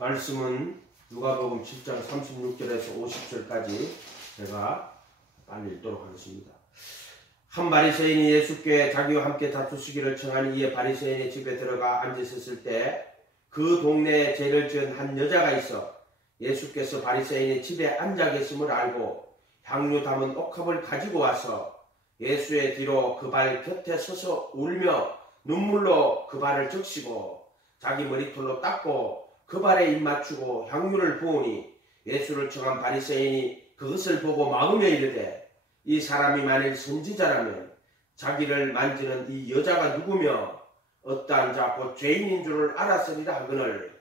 말씀은 누가복음 7장 36절에서 50절까지 제가 빨리 읽도록 하겠습니다. 한 바리새인이 예수께 자기와 함께 다투시기를 청하니 이에 바리새인의 집에 들어가 앉으셨을 때 그 동네에 죄를 지은 한 여자가 있어 예수께서 바리새인의 집에 앉아 계심을 알고 향유 담은 옥합을 가지고 와서 예수의 뒤로 그 발 곁에 서서 울며 눈물로 그 발을 적시고 자기 머리털로 닦고 그 발에 입 맞추고 향유를 부으니 예수를 청한 바리새인이 그것을 보고 마음에 이르되 이 사람이 만일 선지자라면 자기를 만지는 이 여자가 누구며 어떠한 자 곧 죄인인 줄을 알았으리라 하거늘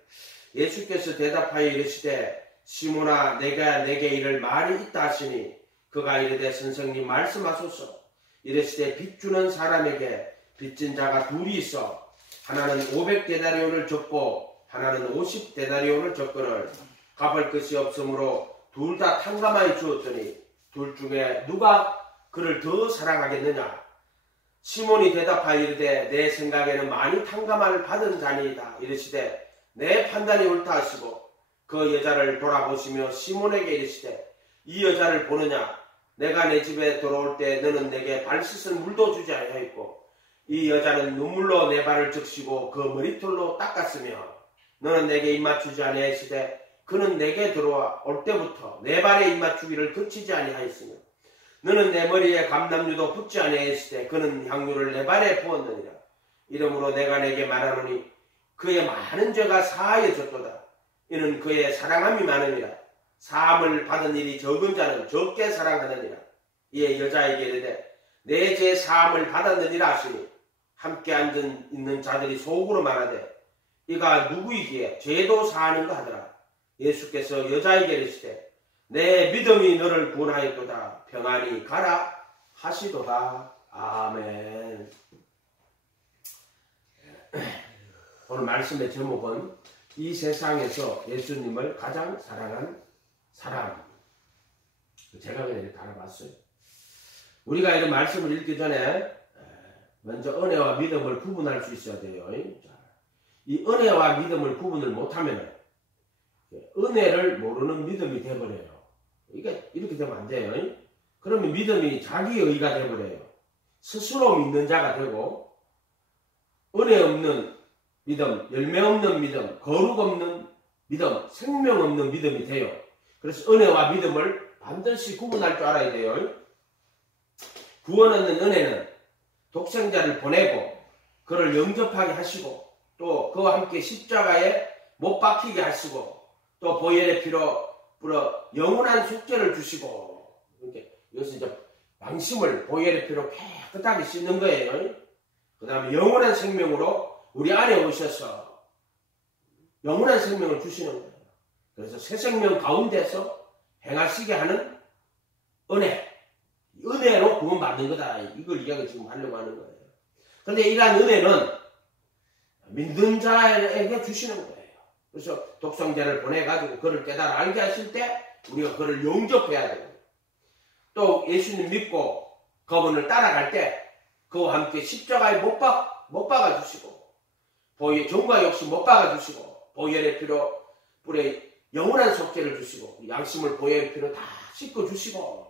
예수께서 대답하여 이르시되 시몬아 내게 이를 말이 있다 하시니 그가 이르되 선생님 말씀하소서. 이르시되 빚주는 사람에게 빚진 자가 둘이 있어 하나는 500데나리온을 줬고 하나는 50데나리온을 줬거늘 갚을 것이 없으므로 둘 다 탕감하여 주었더니 둘 중에 누가 그를 더 사랑하겠느냐. 시몬이 대답하여 이르되 내 생각에는 많이 탕감을 받은 자니이다. 이르시되 내 판단이 옳다 하시고 그 여자를 돌아보시며 시몬에게 이르시되 이 여자를 보느냐. 내가 내 집에 들어올 때 너는 내게 발 씻은 물도 주지 아니하였고 이 여자는 눈물로 내 발을 적시고 그 머리털로 닦았으며 너는 내게 입맞추지 아니하였으되 그는 내게 들어와 올 때부터 내 발에 입맞추기를 그치지 아니하였으며 너는 내 머리에 감람유도 붓지 아니하였으되 그는 향유를 내 발에 부었느니라. 이러므로 내가 내게 말하노니 그의 많은 죄가 사하여졌도다. 이는 그의 사랑함이 많으니라. 사함을 받은 일이 적은 자는 적게 사랑하느니라. 이에 여자에게 이르되 내 죄 사함을 받았느니라 하시니 함께 앉아 있는 자들이 속으로 말하되 이가 누구이기에 죄도 사하는가 하더라. 예수께서 여자에게 이르시되 내 믿음이 너를 구원하였도다. 평안히 가라 하시도다. 아멘. 오늘 말씀의 제목은 이 세상에서 예수님을 가장 사랑한 사람. 제가 그냥 이렇게 알아봤어요. 우리가 이런 말씀을 읽기 전에 먼저 은혜와 믿음을 구분할 수 있어야 돼요. 이 은혜와 믿음을 구분을 못하면 은혜를 모르는 믿음이 되어버려요. 이게 이렇게 되면 안 돼요. 그러면 믿음이 자기 의가 되어버려요. 스스로 믿는 자가 되고 은혜 없는 믿음, 열매 없는 믿음, 거룩 없는 믿음, 생명 없는 믿음이 돼요. 그래서 은혜와 믿음을 반드시 구분할 줄 알아야 돼요. 구원 얻는 은혜는 독생자를 보내고 그를 영접하게 하시고 또 그와 함께 십자가에 못 박히게 하시고 또 보혈의 피로 불어 영원한 속죄를 주시고 이렇게 여기서 이제 양심을 보혈의 피로 깨끗하게 씻는 거예요. 그 다음에 영원한 생명으로 우리 안에 오셔서 영원한 생명을 주시는 거예요. 그래서 새 생명 가운데서 행하시게 하는 은혜로 구원받는 거다. 이걸 이야기 지금 하려고 하는 거예요. 그런데 이러한 은혜는 믿는 자에게 주시는 거예요. 그래서 독생자를 보내가지고 그를 깨달아 알게 하실 때 우리가 그를 영접해야 돼요. 또 예수님 믿고 그분을 따라갈 때 그와 함께 십자가에 못 박아주시고 정과 욕심 못 박아주시고 보혈의 피로 뿔에 영원한 속죄를 주시고 양심을 보혈의 피로 다 씻어주시고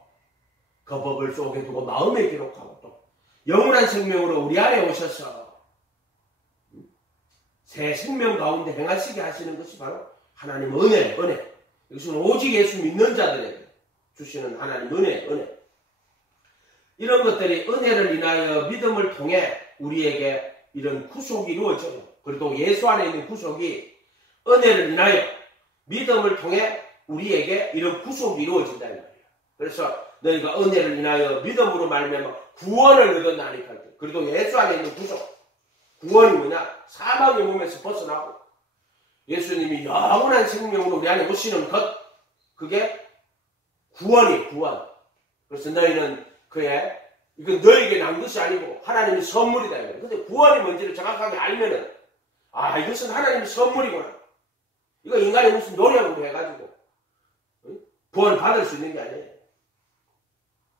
그 법을 속에 두고 마음에 기록하고 또 영원한 생명으로 우리 안에 오셔서 새 생명 가운데 행하시게 하시는 것이 바로 하나님 은혜. 이것은 오직 예수 믿는 자들에게 주시는 하나님 은혜. 이런 것들이 은혜를 인하여 믿음을 통해 우리에게 이런 구속이 이루어져요. 그리고 예수 안에 있는 구속이 은혜를 인하여 믿음을 통해 우리에게 이런 구속이 이루어진다는 거예요. 그래서 너희가 은혜를 인하여 믿음으로 말미암아 구원을 얻었나니 할 때. 그리고 예수 안에 있는 구속. 구원이 뭐냐? 사망의 몸에서 벗어나고 예수님이 영원한 생명으로 우리 안에 오시는 것. 그게 구원. 그래서 너희는 이건 너에게 난 것이 아니고 하나님의 선물이다. 근데 구원이 뭔지를 정확하게 알면은 이것은 하나님의 선물이구나. 이거 인간이 무슨 노력으로 해가지고 구원을 받을 수 있는 게 아니에요.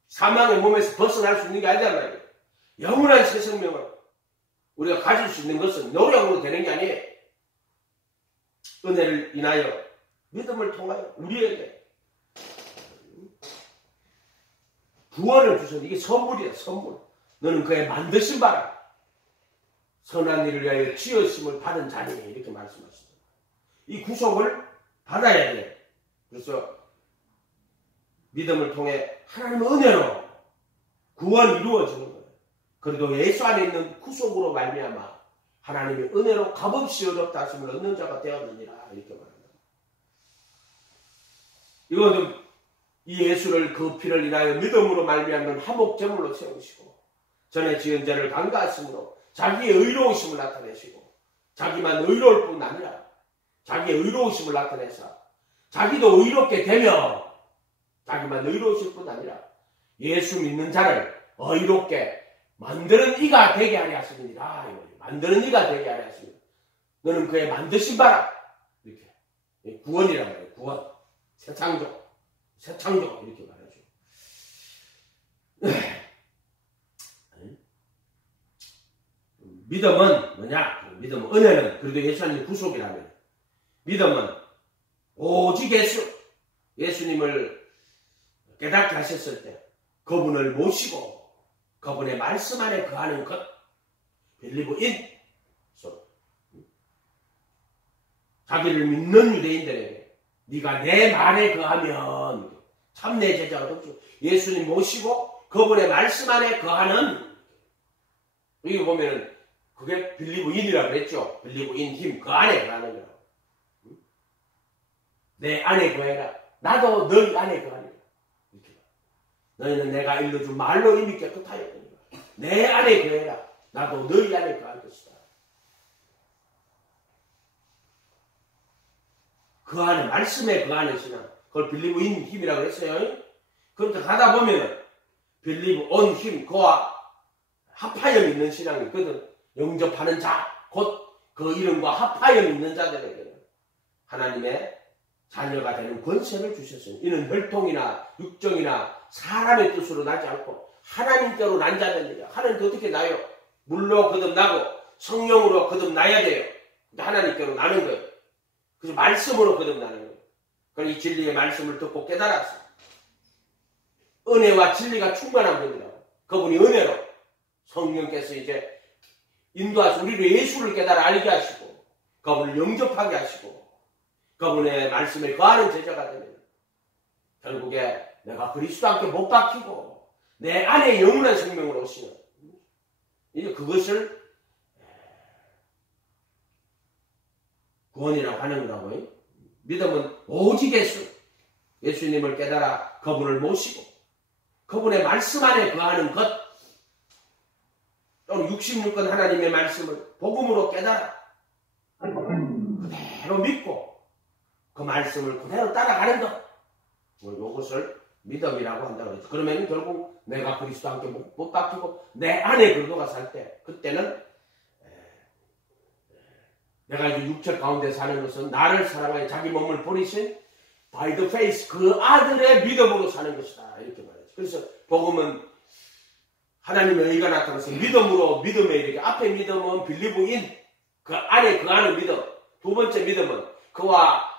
사망의 몸에서 벗어날 수 있는 게 아니란 말이에요. 영원한 새 생명을 우리가 가질 수 있는 것은 노력으로 되는 게 아니에요. 은혜를 인하여 믿음을 통하여 우리에게 구원을 주셔서 이게 선물이야, 선물. 너는 그의 만드신 바라 선한 일을 위하여 지으심을 받은 자니 이렇게 말씀하시죠. 이 구속을 받아야 돼. 그래서 믿음을 통해 하나님의 은혜로 구원이 이루어지는 거예요. 그래도 예수 안에 있는 구속으로 말미암아 하나님의 은혜로 값없이 어렵다 하심을 얻는 자가 되었느니라 이렇게 말합니다. 이것은 이 예수를 그 피를 인하여 믿음으로 말미암는 화목제물로 세우시고 전에 지은 죄를 간과하심으로 자기의 의로우심을 나타내시고 자기만 의로울 뿐 아니라 자기의 의로우심을 나타내서 자기도 의롭게 되며 자기만 의로우실 뿐 아니라 예수 믿는 자를 의롭게 만드는 이가 되게 하려 하시느니라. 만드는 이가 되게 하려 하시느니라. 너는 그의 만드신 바라. 이렇게 구원이라고 해요. 구원. 새 창조. 새 창조. 이렇게 말하죠. 믿음은 뭐냐? 믿음은 은혜는 그래도 예수 안에 구속이라면 믿음은 오직 예수님을 깨닫게 하셨을 때 그분을 모시고 그분의 말씀 안에 거하는 것 빌리브 인 자기를 믿는 유대인들에게 네가 내 말에 거하면 참내 제자가 되죠. 예수님 모시고 그분의 말씀 안에 거하는 여기 보면은 그게 빌리브 인이라고 그랬죠. 빌리브 인 힘 그 안에 거하는 거라고. 내 안에 거해라. 나도 너희 안에 거하리라. 너희는 내가 일러준 말로 이미 깨끗하였거니와 내 안에 거해라. 나도 너희 안에 거할 것이다. 그 안에 말씀에 그 안에 신앙 그걸 빌리브 인 힘이라고 했어요. 그렇게 가다 보면 빌리브 온 힘 그와 합하여 믿는 신앙이 있거든. 영접하는 자 곧 그 이름과 합하여 믿는 자들에게는 하나님의 자녀가 되는 권세를 주셨으니 이는 혈통이나 육정이나 사람의 뜻으로 나지 않고 하나님께로 난 자들이라. 하나님께 어떻게 나요? 물로 거듭나고 성령으로 거듭나야 돼요. 하나님께로 나는 거예요. 그래서 말씀으로 거듭나는 거예요. 그러니 이 진리의 말씀을 듣고 깨달았어. 은혜와 진리가 충만한 분이라고. 그분이 은혜로 성령께서 이제 인도하셔서 우리를 예수를 깨달아 알게 하시고 그분을 영접하게 하시고 그분의 말씀에 거하는 제자가 되면 결국에 내가 그리스도 함께 못 박히고 내 안에 영원한 생명으로 오시는 이제 그것을 구원이라고 하는 거라고요. 믿음은 오직 예수님을 깨달아 그분을 모시고 그분의 말씀 안에 거하는 것 또는 66권 하나님의 말씀을 복음으로 깨달아 그대로 믿고 그 말씀을 그대로 따라가는 것 이것을 믿음이라고 한다고 그랬죠. 그러면 결국 내가 그리스도 함께 못 박히고 내 안에 그리스도가 살 때 그때는 내가 이제 육체 가운데 사는 것은 나를 사랑하여 자기 몸을 버리신 by the faith 그 아들의 믿음으로 사는 것이다 이렇게 말했죠. 그래서 복음은 하나님의 의가 나타나서 믿음으로 믿음에 이렇게 앞에 믿음은 believe in 그 안에 그 안의 믿음 두 번째 믿음은 그와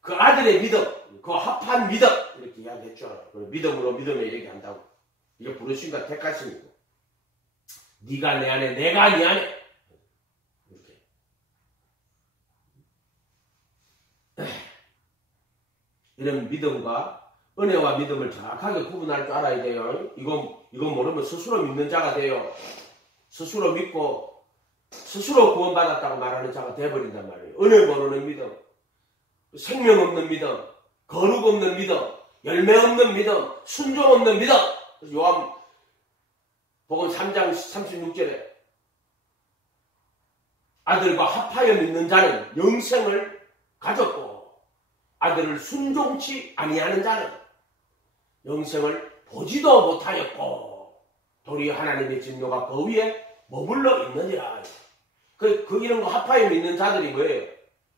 그 아들의 믿음 그 합한 믿음 이렇게 이야기했죠. 믿음으로 믿음에 이렇게 한다고 이게 부르심과 택하심이고 네가 내 안에 내가 네 안에 이렇게 이런 믿음과 은혜와 믿음을 정확하게 구분할 줄 알아야 돼요. 이건 모르면 스스로 믿는 자가 돼요. 스스로 믿고 스스로 구원받았다고 말하는 자가 돼버린단 말이에요. 은혜 모르는 믿음, 생명 없는 믿음, 거룩 없는 믿음, 열매 없는 믿음, 순종 없는 믿음. 요한복음 3장 36절에 아들과 합하여 믿는 자는 영생을 가졌고 아들을 순종치 아니하는 자는 영생을 보지도 못하였고 도리어 하나님의 진노가 그 위에 머물러 있느니라. 이런 거 합하여 믿는 자들이 뭐예요?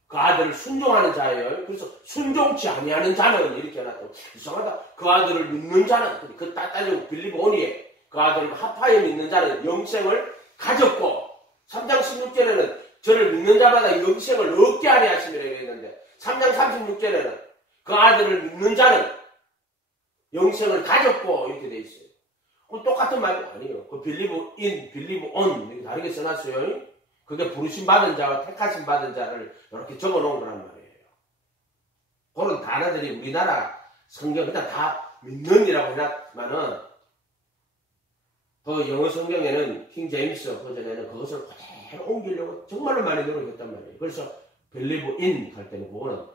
그 아들을 순종하는 자예요. 그래서 순종치 아니하는 자는 이렇게 해놨다고. 이상하다. 그 아들을 믿는 자는 그 따지고 빌리브 온이에 그 아들을 합하여 믿는 자는 영생을 가졌고 3장 16절에는 저를 믿는 자마다 영생을 얻게 하려 하심이라 했는데 3장 36절에는 그 아들을 믿는 자는 영생을 가졌고 이렇게 돼 있어요. 그 똑같은 말이 아니에요. 그 believe in, believe on 다르게 써놨어요. 그게 부르심 받은 자와 택하심 받은 자를 이렇게 적어놓은 거란 말이에요. 그런 단어들이 우리나라 성경 그냥 다 믿는이라고 해놨지만은 그 영어 성경에는 킹 제임스 버전에는 그것을 그대로 옮기려고 정말로 많이 노력했단 말이에요. 그래서 believe in 할 때는 그거는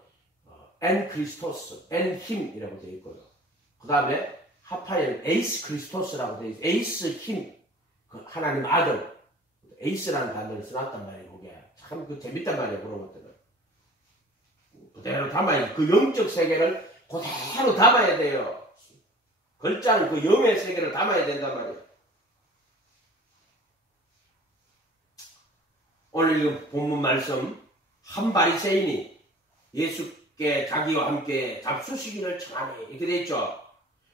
and Christos, and him이라고 되어 있고요. 그 다음에 합하여 에이스 크리스토스라고 되어 있어요. 에이스 힘, 그 하나님 아들, 에이스라는 단어를 써놨단 말이에요. 그게 참 그 재밌단 말이에요. 그런 것들은 그대로 담아야 그 영적 세계를 그대로 담아야 돼요. 글자는 그 영의 세계를 담아야 된단 말이에요. 오늘 이 본문 말씀 한 바리새인이 예수께 자기와 함께 잡수시기를 청하니 이렇게 되어 있죠.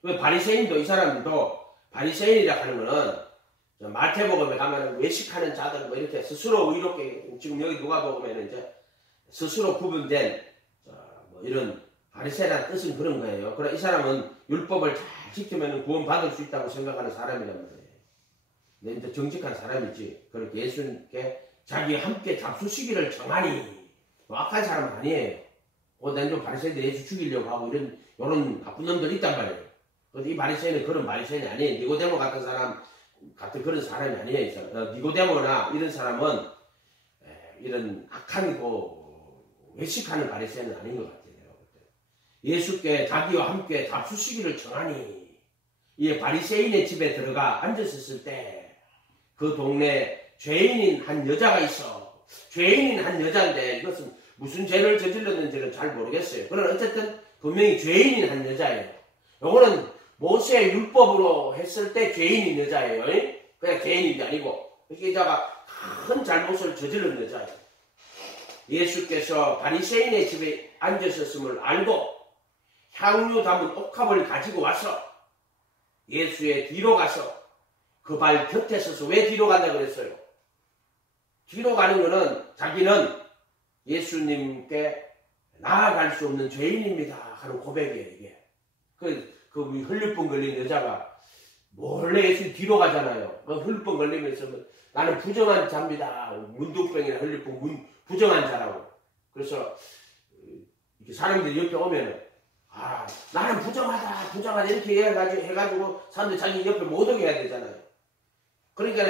바리새인도 이 사람도 바리새인이라 하는 거는 마태복음에 가면은 외식하는 자들 뭐 이렇게 스스로 의롭게 지금 여기 누가복음에는 이제 스스로 구분된 뭐 이런 바리새인이라는 뜻은 그런 거예요. 그러나 이 사람은 율법을 잘 지키면 구원받을 수 있다고 생각하는 사람이란 말이에요. 근데 이제 정직한 사람이지. 그렇게 예수님께 자기와 함께 잡수시기를 정하니 뭐 악한 사람은 아니에요. 난 좀 바리새인들 예수 죽이려고 하고 이런 나쁜 놈들이 있단 말이에요. 이 바리새인은 그런 바리새인이 아니에요. 니고데모 같은 사람 같은 그런 사람이 아니에요. 니고데모나 이런 사람은 이런 악한 외식하는 바리새인은 아닌 것 같아요. 예수께 자기와 함께 잡수시기를 정하니 이 바리새인의 집에 들어가 앉았을 때 그 동네에 죄인인 한 여자가 있어. 죄인인 한 여자인데 이것은 무슨 죄를 저질렀는지는 잘 모르겠어요. 그러나 어쨌든 분명히 죄인인 한 여자예요. 요거는 모세의 율법으로 했을 때 죄인인 여자예요. 그냥 죄인이 아니고 이 여자가 큰 잘못을 저지른 여자예요. 예수께서 바리새인의 집에 앉으셨음을 알고 향유 담은 옥합을 가지고 와서 예수의 뒤로 가서 그 발 곁에 서서 왜 뒤로 간다 그랬어요? 뒤로 가는 거는 자기는 예수님께 나아갈 수 없는 죄인입니다 하는 고백이에요. 이게 그 혈류병 걸린 여자가 몰래 예수 뒤로 가잖아요. 그 혈류병 걸리면서 나는 부정한 자입니다. 문둥병이나 혈류병 부정한 자라고. 그래서 사람들이 옆에 오면은 나는 부정하다 이렇게 해가지고 사람들이 자기 옆에 못 오게 해야 되잖아요. 그러니까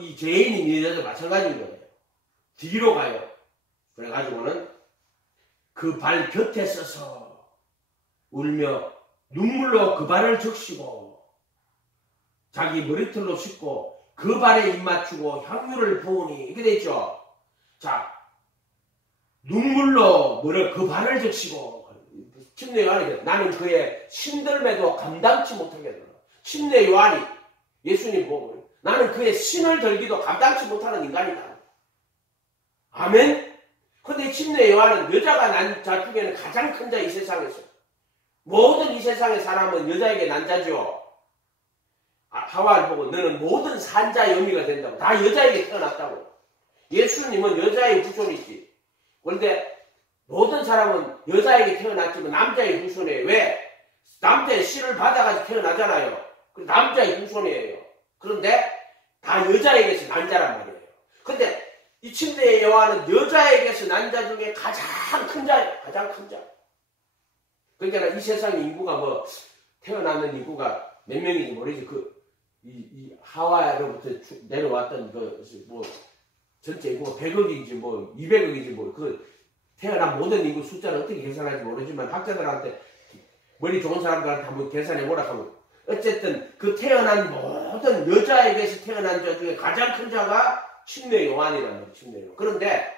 이 죄인인 이 여자도 마찬가지인 거예요. 뒤로 가요. 그래가지고는 그 발 곁에 서서 울며 눈물로 그 발을 적시고 자기 머리털로 씻고 그 발에 입 맞추고 향유를 부으니 이렇게 돼 있죠. 자, 눈물로 그 발을 적시고 침례 요한이 나는 그의 신들매도 감당치 못하겠노라. 침례 요한이 예수님 보고 나는 그의 신을 들기도 감당치 못하는 인간이다. 아멘. 근데 침례 요한은 여자가 난 자 중에는 가장 큰 자 이 세상에서. 모든 이 세상의 사람은 여자에게 난 자죠. 하와를 보고 너는 모든 산자의 의미가 된다고. 다 여자에게 태어났다고. 예수님은 여자의 후손이지. 그런데 모든 사람은 여자에게 태어났지만 남자의 후손이에요. 왜? 남자의 씨를 받아가지고 태어나잖아요. 남자의 후손이에요. 그런데 다 여자에게서 난 자란 말이에요. 근데 이 침례 요한은 여자에게서 난 자 중에 가장 큰 자예요. 가장 큰 자. 그러니까 이 세상 인구가 태어나는 인구가 몇 명인지 모르지. 이 하와이로부터 내려왔던 전체 인구가 100억인지 200억인지 태어난 모든 인구 숫자를 어떻게 계산할지 모르지만 학자들한테 머리 좋은 사람들한테 한번 계산해 보라 하면 어쨌든 그 태어난 모든 여자에게서 태어난 자 중에 가장 큰 자가 침례 요한이라는 거예요. 침례 요한. 그런데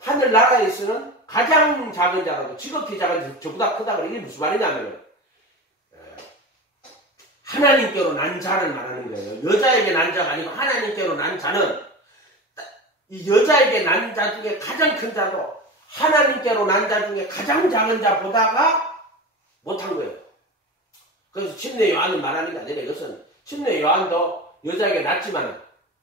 하늘나라에서는 가장 작은 자라도 지극히 작은 저보다 크다 그래. 이게 무슨 말이냐면 하나님께로 난 자를 말하는 거예요. 여자에게 난 자가 아니고 하나님께로 난 자는 이 여자에게 난 자 중에 가장 큰 자도 하나님께로 난 자 중에 가장 작은 자보다가 못한 거예요. 그래서 침례 요한을 말하는 게 아니라 이것은 침례 요한도 여자에게 낳지만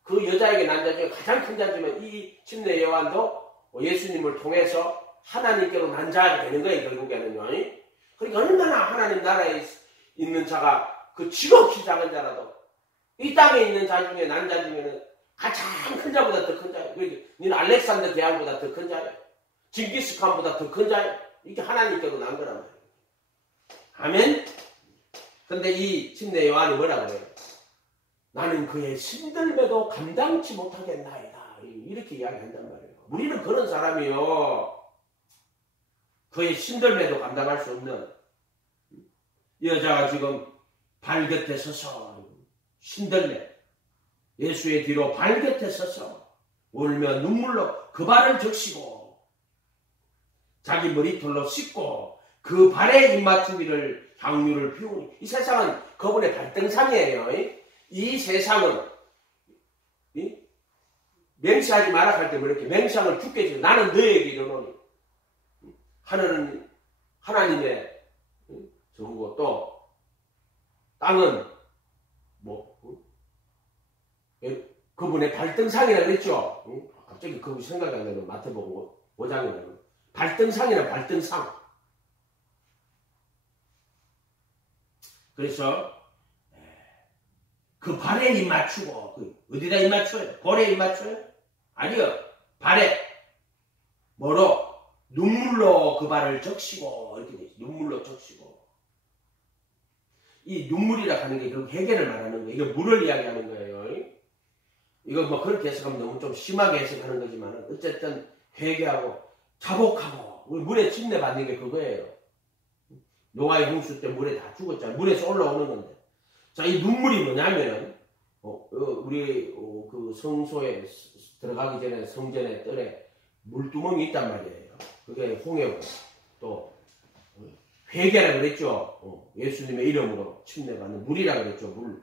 그 여자에게 난 자 중에 가장 큰 자지만 이 침례 요한도 예수님을 통해서 하나님께로 난 자가 되는 거예요, 결국에는요. 그러니까 얼마나 하나님 나라에 있는 자가 그 지극히 작은 자라도 이 땅에 있는 자 중에 난 자 중에는 가장 큰 자보다 더 큰 자예요. 니는 알렉산더 대왕보다 더 큰 자예요. 징기스칸보다 더 큰 자예요. 이게 하나님께로 난 거란 말이에요. 아멘? 근데 이 침례 요한이 뭐라 그래요? 나는 그의 신들매도 감당치 못하겠나이다. 이렇게 이야기한단 말이에요. 우리는 그런 사람이요. 그의 신들매도 감당할 수 없는 이 여자가 지금 발 곁에 서서 신들매 예수의 뒤로 발 곁에 서서 울며 눈물로 그 발을 적시고 자기 머리털로 씻고 그 발에 입맞추기를 향유를 피우니 이 세상은 그분의 발등상이에요. 이 세상은 맹세하지 마라 할 때 뭐 이렇게 맹세함을 죽게 해서 나는 너에게 이르노니 하늘은 하나님의 전부 또 땅은 그분의 발등상이라 그랬죠. 갑자기 그분 생각이 안 나는 마태복음 5장이라는 발등상이라 발등상. 그래서 그 발에 입 맞추고 어디다 입 맞춰요? 볼에 입 맞춰요? 아니요. 발에 뭐로? 눈물로 그 발을 적시고 이렇게 돼 있어요. 눈물로 적시고 이 눈물이라 하는 게 결국 회개를 말하는 거예요. 이거 물을 이야기하는 거예요. 이거 뭐 그렇게 해석하면 너무 좀 심하게 해석하는 거지만 어쨌든 회개하고 자복하고 물에 침례 받는 게 그거예요. 노아의 홍수 때 물에 다 죽었잖아요. 물에서 올라오는 건데. 자, 이 눈물이 뭐냐면 우리 그 성소에 들어가기 전에 성전의 뜰에 물두멍이 있단 말이에요. 그게 홍해고 또 회개라 그랬죠. 예수님의 이름으로 침례받는 물이라 그랬죠. 물.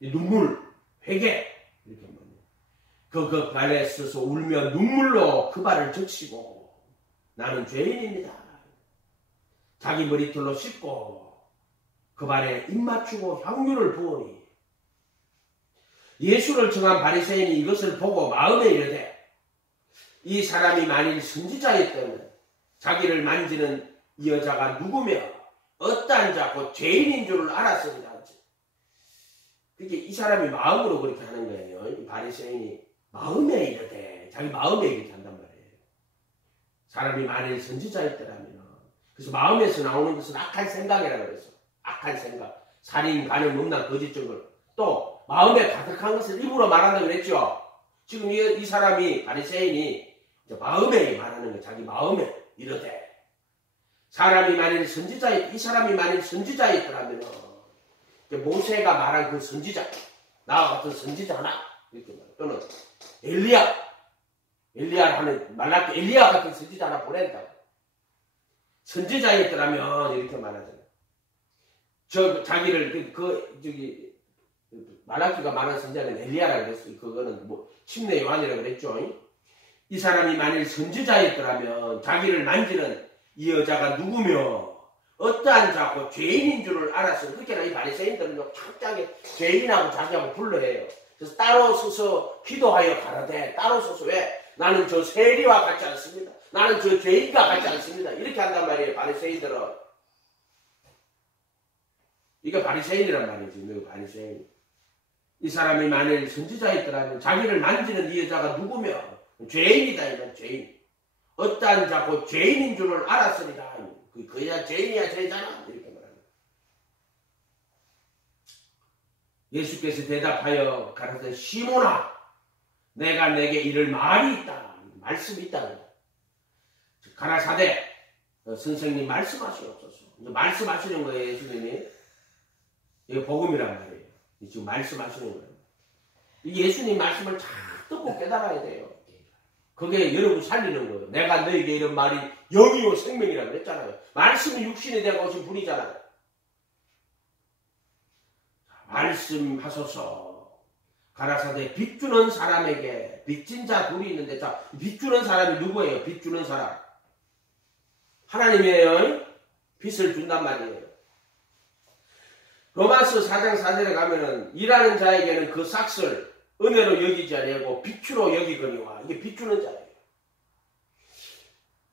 이 눈물, 회개 이렇게 말해요. 그 발에 서서 울며 눈물로 그 발을 적시고 나는 죄인입니다. 자기 머리털로 씻고 그 발에 입 맞추고 향유를 부으니 예수를 청한 바리새인이 이것을 보고 마음에 이르되 이 사람이 만일 선지자였다면 자기를 만지는 이 여자가 누구며 어떠한 자 곧 죄인인 줄을 알았으리라. 그게 이 사람이 마음으로 그렇게 하는 거예요. 이 바리새인이 마음에 이르되 자기 마음에 이렇게 한단 말이에요. 사람이 만일 선지자였더라면 그래서 마음에서 나오는 것은 악한 생각이라고 그랬어. 악한 생각. 살인, 간음, 음란, 거짓 증거. 또 마음에 가득한 것을 입으로 말한다고 그랬죠. 지금 이 사람이 바리새인이 마음에 말하는 거예요. 자기 마음에 이르되 사람이 만일 이 사람이 만일 선지자였더라면 모세가 말한 그 선지자 나와 같은 선지자나 이렇게 말해요. 또는 엘리야 하는 말라기 엘리야 같은 선지자 하나 보낸다고. 선지자였더라면 이렇게 말하잖아요. 자기를 말라기가 말한 선지자는 엘리야라고 그랬어요. 그거는 침례 요한이라고 그랬죠. 이 사람이 만일 선지자였더라면 자기를 만지는 이 여자가 누구며 어떠한 자고 죄인인 줄을 알았어요. 그렇게나 이 바리새인들은요 갑자기 죄인하고 자기하고 불러해요. 그래서 따로 서서 기도하여 가라되 따로 서서 왜? 나는 저 세리와 같지 않습니다. 나는 저 죄인과 같지 않습니다. 이렇게 한단 말이에요. 바리새인들은. 이게 바리새인이란 말이지. 바리새인. 이 사람이 만일 선지자였더라면 자기를 만지는 이 여자가 누구며 죄인이다. 이건 죄인. 어떠한 자고 죄인인 줄을 알았으리라. 그 여자 죄인이야 죄잖아. 이렇게 말합니다. 예수께서 대답하여 가라사대 시몬아 내가 내게 이를 말이 있다. 말씀이 있다. 가라사대 선생님 말씀하시옵소서. 말씀하시는 거예요. 예수님이. 이게 복음이란 말이에요. 지금 말씀하시는 거예요. 예수님 말씀을 잘 듣고 깨달아야 돼요. 그게 여러분 살리는 거예요. 내가 너에게 이런 말이 영이요 생명이라고 했잖아요. 말씀이 육신이 되고 오신 분이잖아요. 말씀하소서. 가라사대 빚주는 사람에게 빚진 자 둘이 있는데 자 빚주는 사람이 누구예요? 빚주는 사람. 하나님이에요. 빚을 준단 말이에요. 로마서 4장 4절에 가면은 일하는 자에게는 그 삭슬 은혜로 여기지 아니하고 비추로 여기거니와. 이게 비추는 자예요.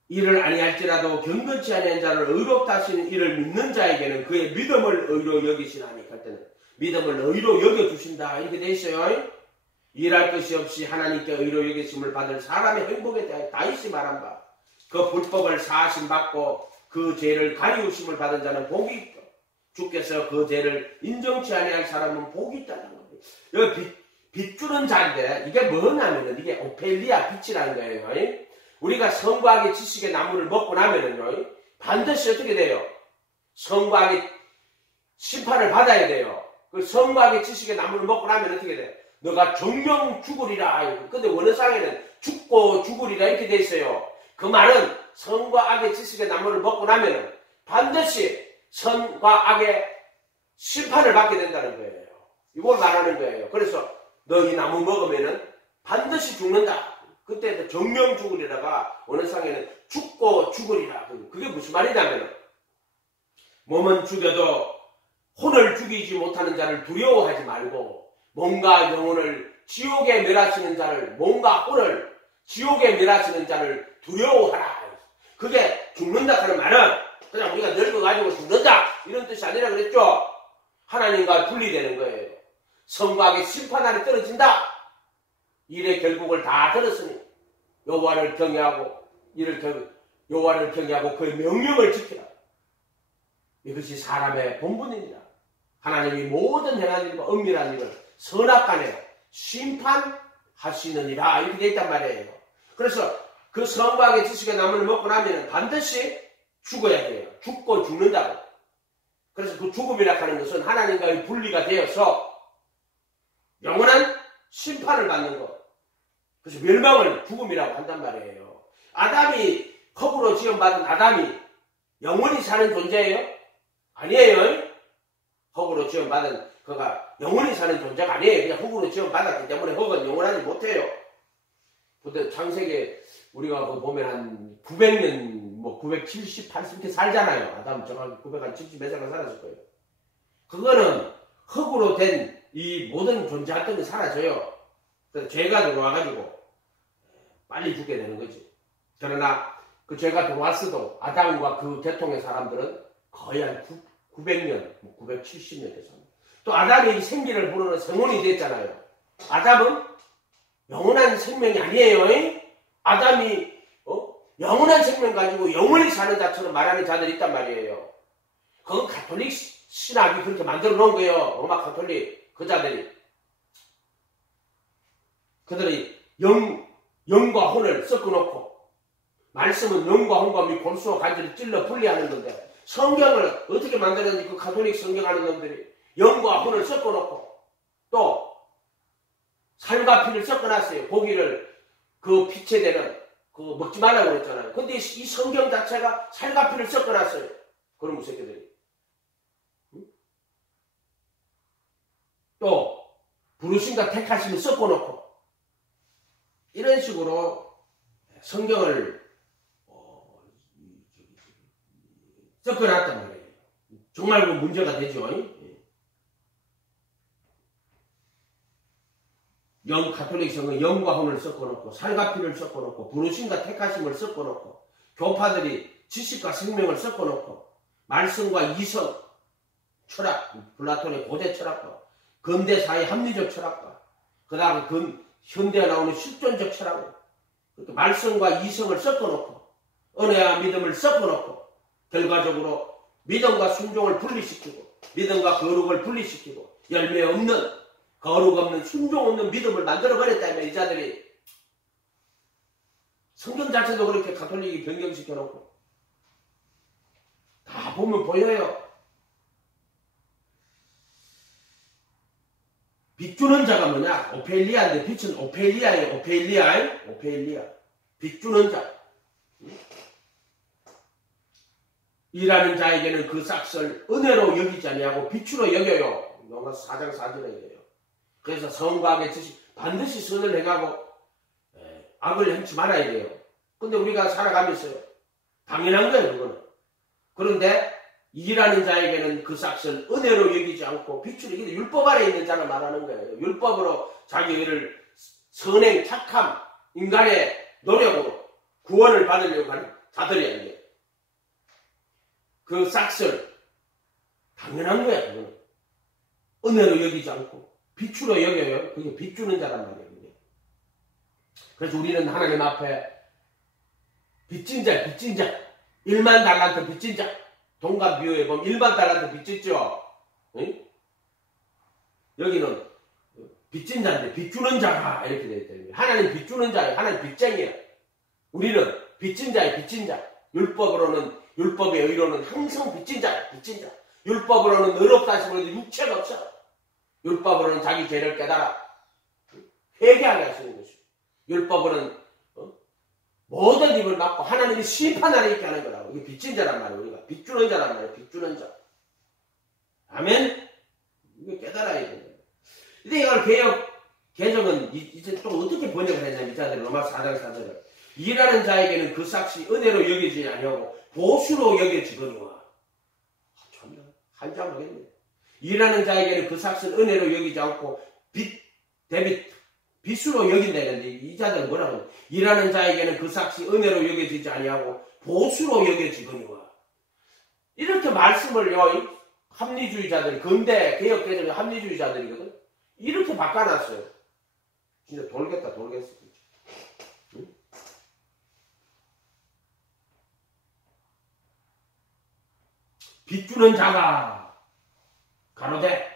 이를 아니할지라도 경건치 아니한 자를 의롭다 하시는 이를 믿는 자에게는 그의 믿음을 의로 여기시나니 할 때는 믿음을 의로 여겨주신다 이렇게 돼 있어요. 일할 것이 없이 하나님께 의로 여기심을 받을 사람의 행복에 대하여 다윗이 말한 바 그 불법을 사하심 받고 그 죄를 가리우심을 받은 자는 복이 있다. 주께서 그 죄를 인정치 아니할 사람은 복이 있다는 겁니다. 여기 빛주는 자인데 이게 뭐냐면은 이게 오펠리아 빛이라는 거예요. 우리가 성과학의 지식의 나무를 먹고 나면은요 반드시 어떻게 돼요? 성과학의 심판을 받아야 돼요. 그 성과학의 지식의 나무를 먹고 나면 어떻게 돼요? 너가 정령 죽으리라. 근데 원어상에는 죽고 죽으리라 이렇게 돼 있어요. 그 말은 선과 악의 지식의 나무를 먹고 나면은 반드시 선과 악의 심판을 받게 된다는 거예요. 이걸 말하는 거예요. 그래서 너 이 나무 먹으면은 반드시 죽는다. 그때 정령 죽으리라가 원어상에는 죽고 죽으리라. 그게 무슨 말이냐면은 몸은 죽여도 혼을 죽이지 못하는 자를 두려워하지 말고 몸과 영혼을 지옥에 멸하시는 자를 몸과 혼을 지옥에 멸하시는 자를 두려워하라. 그게 죽는다 하는 말은 그냥 우리가 늙어가지고 죽는다 이런 뜻이 아니라 그랬죠. 하나님과 분리되는 거예요. 선과 악의 심판 아래 떨어진다. 일의 결국을 다 들었으니 여호와를 경외하고 여호와를 경외하고 그의 명령을 지키라. 이것이 사람의 본분입니다. 하나님이 모든 행한 일과 은밀한 일을 선악간에 심판하시느니라 이렇게 되어 있단 말이에요. 그래서 그 선과 악의 지식의 나무를 먹고 나면 반드시 죽어야 돼요. 죽고 죽는다고. 그래서 그 죽음이라 하는 것은 하나님과의 분리가 되어서 영원한 심판을 받는 것. 그래서 멸망을 죽음이라고 한단 말이에요. 아담이 흙으로 지음받은 아담이 영원히 사는 존재예요? 아니에요. 흙으로 지음받은 그가 영원히 사는 존재가 아니에요. 그냥 흙으로 지음받았기 때문에 흙은 영원하지 못해요. 근데 창세기에 우리가 보면 한 900년, 970, 80 이렇게 살잖아요. 아담 정확히 970 몇 살을 살았을 거예요. 그거는 흙으로 된 이 모든 존재들이 사라져요. 그래서 죄가 들어와가지고 빨리 죽게 되는 거지. 그러나 그 죄가 들어왔어도 아담과 그 계통의 사람들은 거의 한 900년, 970년 됐습니다. 또 아담이 생기를 부르는 성혼이 됐잖아요. 아담은 영원한 생명이 아니에요. 아담이 영원한 생명 가지고 영원히 사는 자처럼 말하는 자들이 있단 말이에요. 그건 가톨릭 신학이 그렇게 만들어 놓은 거예요. 로마 가톨릭 그 자들이. 그들이 영과 혼을 섞어놓고 말씀은 영과 혼과 미 골수와 관절을 찔러 분리하는 건데 성경을 어떻게 만들었는지 그 가톨릭 성경하는 놈들이 영과 혼을 섞어놓고 또 살과 피를 섞어놨어요. 고기를 그 피체되는 그 먹지 말라고 그랬잖아요. 근데 이 성경 자체가 살과 피를 섞어놨어요. 그런 무새끼들이. 또 부르심과 택하심을 섞어놓고 이런 식으로 성경을 섞어놨단 말이에요. 정말 그 문제가 되죠. 가톨릭 성은 영과 혼을 섞어놓고 살과 피를 섞어놓고 부르심과 택하심을 섞어놓고 교파들이 지식과 생명을 섞어놓고 말씀과 이성 철학, 플라톤의 고대 철학과 근대사의 합리적 철학과 그 다음에 현대에 나오는 실존적 철학을 그렇게 말씀과 이성을 섞어놓고 은혜와 믿음을 섞어놓고 결과적으로 믿음과 순종을 분리시키고 믿음과 거룩을 분리시키고 열매 없는 거룩 없는 순종 없는 믿음을 만들어버렸다면 이 자들이 성경 자체도 그렇게 가톨릭이 변경시켜놓고 다 보면 보여요. 빛 주는 자가 뭐냐? 오펠리아인데 빛은 오펠리아예요. 오펠리아. 빛 주는 자. 일하는 자에게는 그 싹을 은혜로 여기지 아니하고 빛으로 여겨요. 로마서 4장 4절에 얘기해요. 그래서 선과 악의 지식 반드시 선을 행하고 악을 행치 말아야 돼요. 근데 우리가 살아가면서요. 당연한 거예요. 그거는. 그런데 일하는 자에게는 그 싹을 은혜로 여기지 않고 빛으로 여기지 율법 아래 있는 자를 말하는 거예요. 율법으로 자기 의를 선행, 착함, 인간의 노력으로 구원을 받으려고 하는 자들이 아니에요. 그 싹쓸 당연한 거야. 그거는. 은혜로 여기지 않고 빛으로 여겨요. 그게 빛주는 자란 말이에요. 그게. 그래서 우리는 하나님 앞에 빚진 자, 빚진 자, 1만 달란트 빚진 자, 동갑 비유에 보면 1만 달란트 빚졌죠. 응? 여기는 빚진 자인데 빚주는 자가 이렇게 되어 있다는 거예요. 하나님 빚주는 자예요. 하나님 빚쟁이에요. 우리는 빚진 자예요. 빚진 자. 율법의 의로는 항상 빚진 자예요. 빚진 자. 율법으로는 의롭다 하시면 육체가 없어. 율법으로는 자기 죄를 깨달아 회개하게 하시는 것이고, 율법으로는 모든 입을 막고 하나님이 심판 안에 있게 하는 거라고. 이게 빚진 자란 말이에요. 우리가 빚주는 자란 말이에요. 빚주는 자. 아멘. 이거 깨달아야 된다. 근데 이걸 개정은 이제 또 어떻게 번역을 했냐면, 이자들 로마 4장 4절을 일하는 자에게는 그 삭시 은혜로 여기지 아니하고 보수로 여겨지거니와. 참나 한장하겠네. 일하는 자에게는 그 삭시는 은혜로 여기지 않고 빚으로 여긴다 했는데, 이 자들은 뭐라고 하냐. 일하는 자에게는 그 삭시 은혜로 여겨지지 아니하고 보수로 여겨지거니와. 이렇게 말씀을요, 합리주의자들, 근대 개혁개정의 합리주의자들이거든. 이렇게 바꿔놨어요. 진짜 돌겠다. 응? 빚주는 자가 가로되,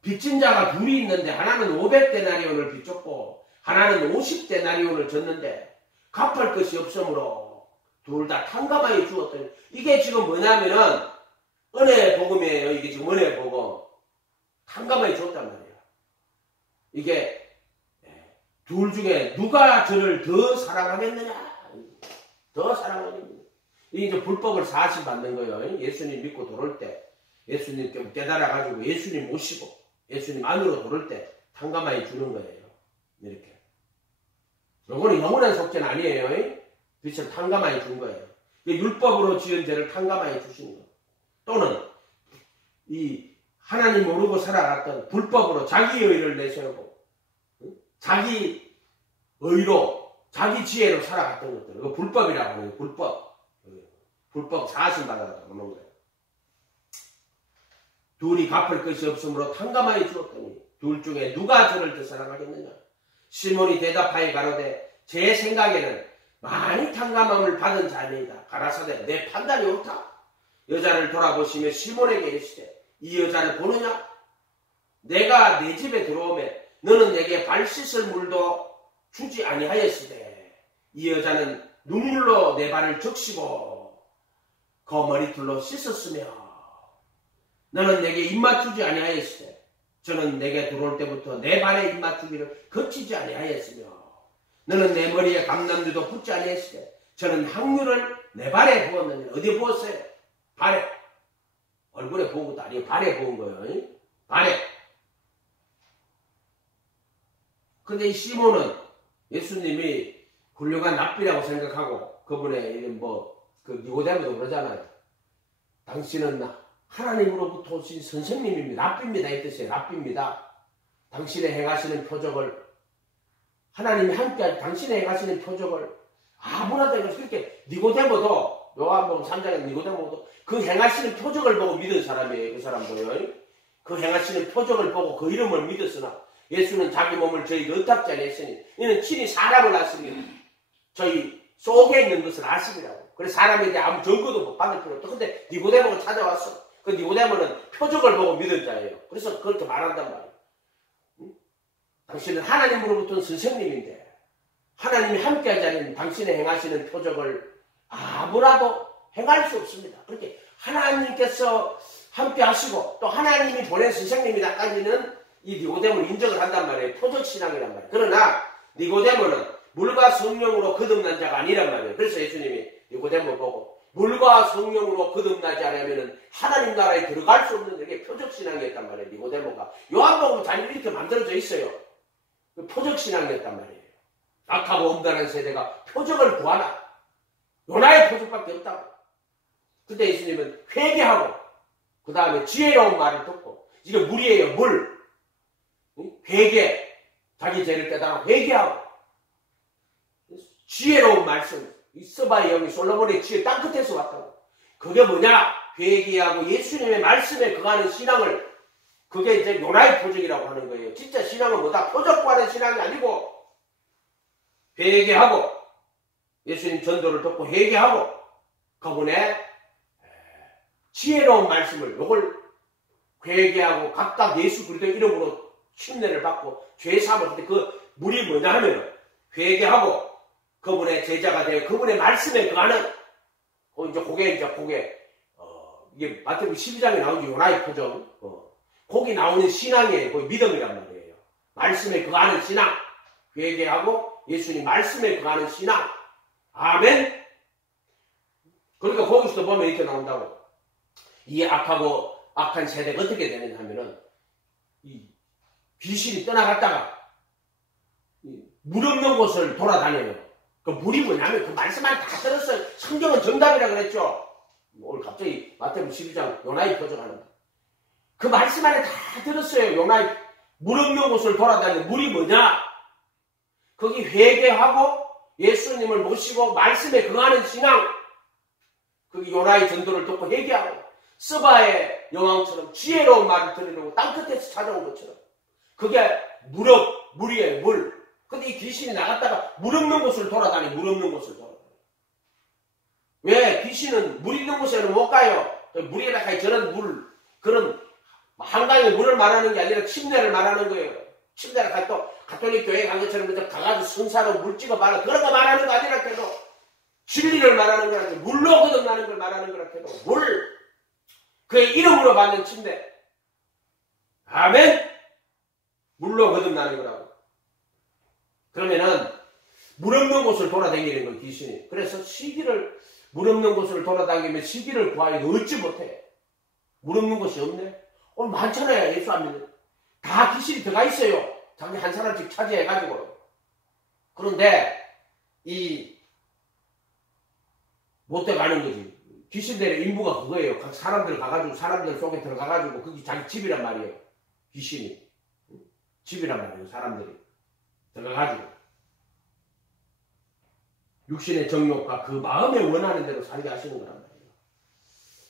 빚진 자가 둘이 있는데 하나는 500데나리온을 빚졌고 하나는 50데나리온을 졌는데 갚을 것이 없으므로 둘 다 탕감하여 주었더니. 이게 지금 뭐냐면은 은혜 복음이에요. 이게 지금 은혜 복음. 탕감하여 줬단 말이에요. 이게 둘 중에 누가 저를 더 사랑하겠느냐. 더 사랑하겠느냐. 이게 이제 불법을 사실받는 거예요. 예수님 믿고 돌을 때, 예수님 깨달아가지고 예수님 모시고 예수님 안으로 돌을 때 탕감하여 주는 거예요. 이렇게. 요거는 영원한 속죄는 아니에요. 빛을 탕감하여 준 거예요. 율법으로 지은 죄를 탕감하여 주시는 거예요. 또는 이 하나님 모르고 살아갔던 불법으로 자기 의를 내세우고 자기 의로 자기 지혜로 살아갔던 것들, 이거 불법이라고 하는 거예요. 불법 사신 받아서 오는 거예요. 둘이 갚을 것이 없으므로 탕감하여 주었더니 둘 중에 누가 저를 더 사랑하겠느냐. 시몬이 대답하여 가로되 제 생각에는 많이 탕감함을 받은 자니이다. 가라사대 내 판단이 옳다. 여자를 돌아보시며 시몬에게 이르시되 이 여자를 보느냐? 내가 내 집에 들어오매 너는 내게 발 씻을 물도 주지 아니하였으되 이 여자는 눈물로 내 발을 적시고 그 머리털로 씻었으며 너는 내게 입맞추지 아니하였으되 저는 내게 들어올 때부터 내 발에 입맞추기를 거치지 아니하였으며 너는 내 머리에 감람류도 붙지 아니하였으되 저는 향유를 내 발에 부었느니라. 어디에 부었어요? 발에. 얼굴에 부은 것도 아니에요. 발에 부은 거예요. 발에. 근데 이 시몬은 예수님이 훌륭한 랍비라고 생각하고 그분의 그 니고데모도 그러잖아요. 당신은 하나님으로부터 오신 선생님입니다. 랍비입니다. 이 뜻이에요. 랍비입니다. 당신의 행하시는 표적을 하나님이 함께 당신의 행하시는 표적을 아무나도 그렇게 니고데모도 요한복음 3장에 니고데모도 그 행하시는 표적을 보고 믿은 사람이에요. 그 사람도요. 그 행하시는 표적을 보고 그 이름을 믿었으나 예수는 자기 몸을 저희 넣탁지 아니했으니 이는 친히 사람을 낳았으니 저희 속에 있는 것을 아시리라고. 그래서 사람에 대해 아무 증거도 못 받을 필요 없다. 근데 니고데모가 찾아왔어. 그 니고데모는 표적을 보고 믿은 자예요. 그래서 그렇게 말한단 말이에요. 당신은 하나님으로부터는 선생님인데 하나님이 함께하지 않으면 당신의 행하시는 표적을 아무라도 행할 수 없습니다. 그렇게 하나님께서 함께하시고 또 하나님이 보낸 선생님이다까지는 이 니고데모는 인정을 한단 말이에요. 표적신앙이란 말이에요. 그러나 니고데모는 물과 성령으로 거듭난 자가 아니란 말이에요. 그래서 예수님이 니고데모 보고 물과 성령으로 거듭나지 않으면 하나님 나라에 들어갈 수 없는 이게 표적신앙이었단 말이에요. 니고데모가. 요한복음 잘 이렇게 만들어져 있어요. 표적신앙이었단 말이에요. 악하고 엄단한 세대가 표적을 구하나 요나의 표적밖에 없다고. 근데 예수님은 회개하고 그 다음에 지혜로운 말을 듣고 이게 물이에요. 물. 회개, 자기 죄를 깨달아 회개하고 지혜로운 말씀, 이 스바의 영이 솔로몬의 지혜 땅끝에서 왔다고. 그게 뭐냐? 회개하고 예수님의 말씀에 거하는 신앙을, 그게 이제 요나의 표적이라고 하는 거예요. 진짜 신앙은 뭐다? 표적과는 신앙이 아니고 회개하고 예수님 전도를 듣고 회개하고 그분의 지혜로운 말씀을, 요걸 회개하고 각각 예수 그리스도의 이름으로 침례를 받고 죄 사함을 할 때 그 물이 뭐냐 하면 회개하고 그분의 제자가 되어 그분의 말씀에 거하는, 이게 마태복음 12장에 나오는 요나의 표정, 거기 나오는 신앙의 그 믿음이란 말이에요. 말씀에 거하는 신앙, 회개하고 예수님 말씀에 거하는 신앙. 아멘. 그러니까 거기서도 보면 이렇게 나온다고. 이 악한 세대가 어떻게 되느냐 하면은, 이 귀신이 떠나갔다가 물 없는 곳을 돌아다녀요. 그 물이 뭐냐면 그 말씀 안에 다 들었어요. 성경은 정답이라 그랬죠. 오늘 갑자기 마태복음 12장 요나의 표적하는 거. 그 말씀 안에 다 들었어요. 요나의 물 없는 곳을 돌아다니는 물이 뭐냐? 거기 회개하고 예수님을 모시고 말씀에 거하는 신앙. 거기 요나의 전도를 듣고 회개하고 스바의 여왕처럼 지혜로운 말을 들으려고 땅끝에서 찾아온 것처럼. 그게 물이에요. 물. 근데 이 귀신이 나갔다가 물 없는 곳을 돌아다니. 물 없는 곳을 돌아다니. 왜? 귀신은 물 있는 곳에는 못 가요. 물에다 가요. 그런 한강의 물을 말하는 게 아니라 침례를 말하는 거예요. 침례를 가 또 가톨릭 교회 간 것처럼 가가지고 순사로 물 찍어 말하 그런 거 말하는 거 아니라 해도 진리를 말하는 거라 해도 물로 거듭나는 걸 말하는 거라 해도 물. 그의 이름으로 받는 침례. 아멘. 물로 거듭나는 거라고. 그러면은 물 없는 곳을 돌아다니는 거예요. 귀신이. 그래서 물 없는 곳을 돌아다니면 시기를 구하여도 얻지 못해. 물 없는 곳이 없네. 오늘 많잖아요. 예수 안 믿는. 다 귀신이 들어가 있어요. 자기 한 사람씩 차지해가지고. 그런데 못 돼가는 거지. 귀신들의 인부가 그거예요. 각 사람들 가가지고 사람들 속에 들어가가지고 그게 자기 집이란 말이에요. 귀신이. 집이란 말이에요. 사람들이. 들어가가지고. 육신의 정욕과 그 마음에 원하는 대로 살게 하시는 거란 말이에요.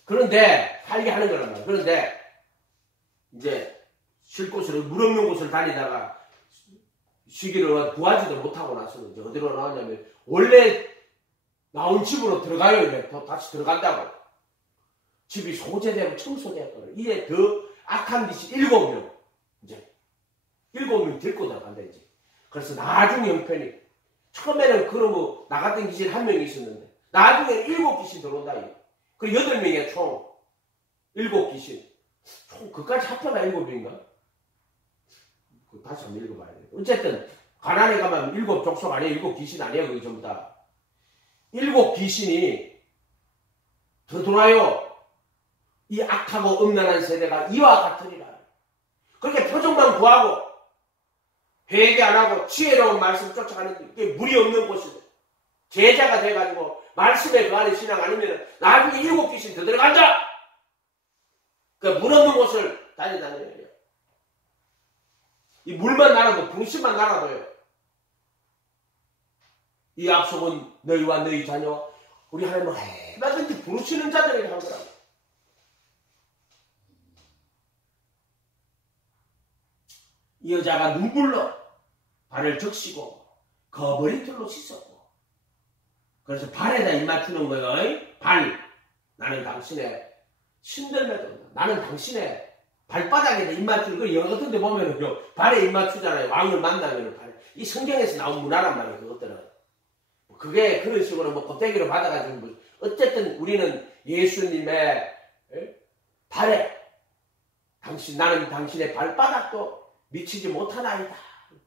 그런데 살게 하는 거란 말이에요. 그런데 이제 쉴 곳을 물 없는 곳을 다니다가 쉬기를 구하지도 못하고 나서 이제 어디로 나왔냐면 원래 나온 집으로 들어가요. 이래. 다시 들어간다고. 집이 소재되고 청소되었거든요. 이제 더 악한 짓이 7명. 이제 7명 데리고 들어간다 이제. 그래서 나중에 형편이 처음에는 그러고 나갔던 귀신 1명이 있었는데 나중에는 7귀신 들어온다. 그리고 8명이야 총. 7귀신. 총 그까지 합쳐가 7명인가? 다시 한번 읽어봐야 돼. 어쨌든 가난에 가면 7족속 아니에요. 7귀신 아니에요. 그게 전부 다. 7귀신이 더 돌아요. 이 악하고 음란한 세대가 이와 같으리라. 그렇게 표정만 구하고 회개 안 하고 지혜로운 말씀 쫓아가는 게 물이 없는 곳이고 제자가 돼가지고 말씀에 거하는 신앙 아니면 나중에 7귀신 더 들어간다. 그 물 없는 곳을 다니다는 거예요. 이 물만 날아도 부르심만 날아도요. 이 약속은 너희와 너희 자녀 우리 하나님을 얼마든지 부르시는 자들에게 한 거라고. 이 여자가 눈물로 발을 적시고 거머리털로 씻었고 그래서 발에다 입 맞추는 거예요. 발. 나는 당신의 신들매도 나는 당신의 발바닥에다 입 맞추는 거 영화 같은 데 보면은 발에 입 맞추잖아요. 왕을 만나면 발에. 이 성경에서 나온 문화란 말이에요. 그것들은. 그게 그런 식으로 껍데기로 받아가지고 어쨌든 우리는 예수님의 발에 나는 당신의 발바닥도 미치지 못하나이다.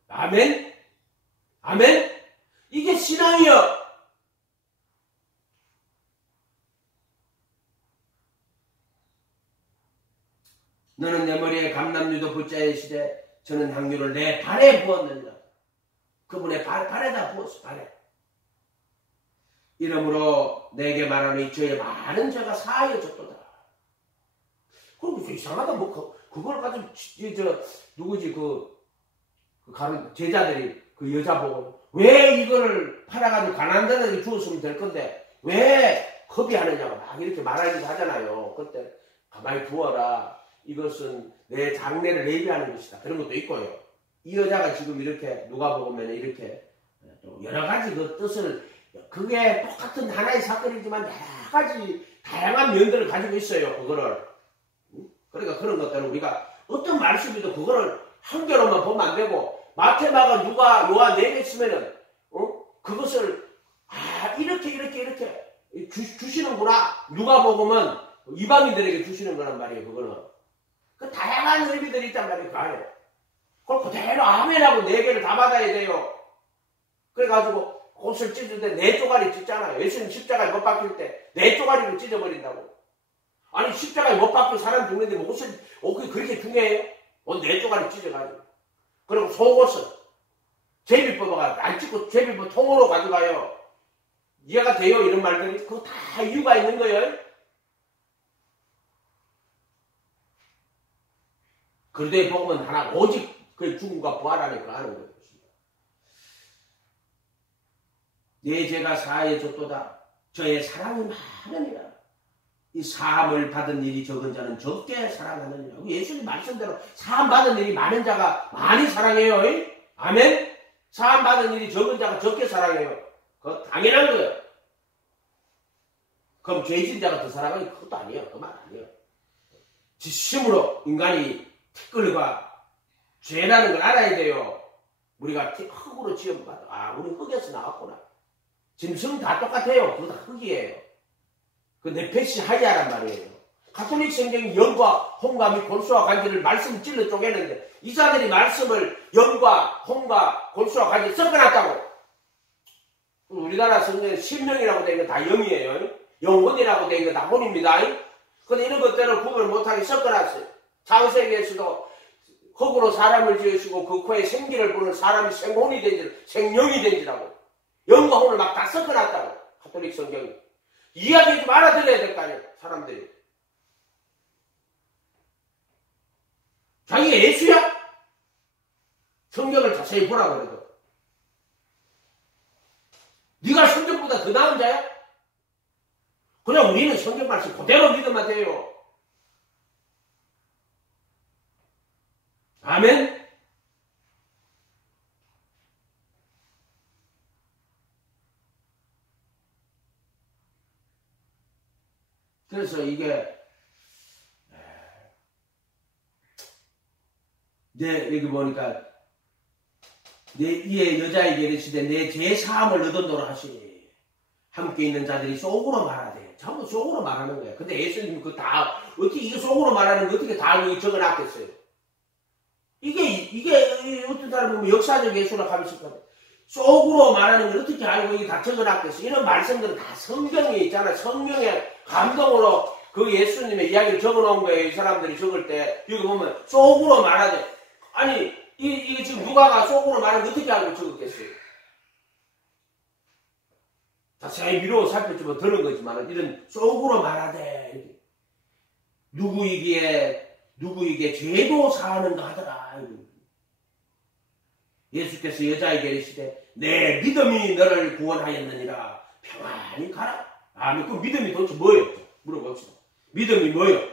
아멘? 아멘? 이게 신앙이요. 너는 내 머리에 감람유도 붙자이시되 저는 향유를 내 발에 부었느니라. 그분의 발에다 부었어. 발에. 이러므로 내게 말하노니 저의 많은 죄가 사하여졌도다. 그럼 이상하다. 그걸 가지고 누구지 제자들이 그 여자 보고 왜 이거를 팔아가지고 가난한 자들에게 주었으면 될 건데 왜 허비하느냐고 막 이렇게 말하기도 하잖아요. 그때 가만히 두어라. 이것은 내 장래를 예비하는 것이다. 그런 것도 있고요. 이 여자가 지금 이렇게 누가 보면 이렇게 또 여러 가지 그 뜻을 그게 똑같은 하나의 사건이지만 여러 가지 다양한 면들을 가지고 있어요. 그거를. 그러니까 그런 것들은 우리가 어떤 말씀이도 그거를 한 개로만 보면 안 되고 마태, 마가, 누가, 요한 4개 쓰면은 그것을 이렇게 주시는구나. 누가 보면 이방인들에게 주시는 거란 말이에요. 그거는 그 다양한 의미들이 있단 말이에요. 그 안에 그걸 그대로 아멘하고 4개를 다 받아야 돼요. 그래가지고 옷을 찢을 때 4쪼가리 찢잖아요. 예수님 십자가에 못 박힐 때 4쪼가리를 찢어버린다고. 아니 십자가에 못 박혀 사람 죽는데 뭐 옷이 그렇게 중요해요? 옷 4쪼가리 찢어가지고. 그리고 속옷은 제비 뽑아가 안 찢고 제비 뽑아 통으로 가져가요. 이해가 돼요? 이런 말들이 그거 다 이유가 있는 거예요. 그러되 복음은 하나 오직 그 죽음과 부활 안에 거하는 거예요. 내 죄가 사하여졌도다. 저의 사랑이 많으니라. 이 사함을 받은 일이 적은 자는 적게 사랑하느니라. 예수님 말씀대로 사함 받은 일이 많은 자가 많이 사랑해요. 아멘. 사함 받은 일이 적은 자가 적게 사랑해요. 그거 당연한 거예요. 그럼 죄진 자가 더 사랑하니 그것도 아니에요. 그 말 아니에요. 진심으로 인간이 티끌과 죄라는 걸 알아야 돼요. 우리가 흙으로 지음받아. 우리 흙에서 나왔구나. 짐승 다 똑같아요. 그거 다 흙이에요. 그 네페시 하야란 말이에요. 가톨릭 성경이 영과 홍과 및 골수와 관계를 말씀 찔러 쪼개는데 이 자들이 말씀을 영과 홍과 골수와 관계 섞어놨다고. 우리나라 성경에 신명이라고 되어 있는 거 다 영이에요. 영혼이라고 되어 있는 거 다 혼입니다. 근데 이런 것들을 구분을 못하게 섞어놨어요. 창세기에서도 흙으로 사람을 지으시고 그 코에 생기를 부는 사람이 생혼이 된지 생령이 된지라고. 영과 혼을 막 다 섞어놨다고. 가톨릭 성경이. 이야기 좀 알아들어야 될 거 아니에요. 사람들이. 자기가 예수야? 성경을 자세히 보라고 그래도. 네가 성경보다 더 나은 자야? 그냥 우리는 성경 말씀 그대로 믿으면 돼요. 아멘? 그래서 이게 여기 보니까 이에 여자에게 이르시되 내 죄 사함을 얻었노라 하시니 함께 있는 자들이 속으로 말하되 전부 속으로 말하는 거예요. 근데 예수님이 그 다 어떻게 이게 속으로 말하는 거 어떻게 다 여기 적어놨겠어요? 이게 어떤 사람 보면 역사적 예수라 하면서 속으로 말하는 걸 어떻게 알고 이게 다 적어놨겠어요? 이런 말씀들은 다 성경에 있잖아요. 성령의 감동으로 그 예수님의 이야기를 적어놓은 거예요. 이 사람들이 적을 때 여기 보면 속으로 말하죠. 아니 이게 지금 누가가 속으로 말하는 거 어떻게 알고 적었겠어요? 자세히 미루어 살펴주면 들은 거지만 이런 속으로 말하되 누구에게 죄도 사하는가 하더라. 예수께서 여자에게 이르시되 내 믿음이 너를 구원하였느니라. 평안히 가라. 아멘. 그 믿음이 도대체 뭐예요? 물어봅시다. 믿음이 뭐예요?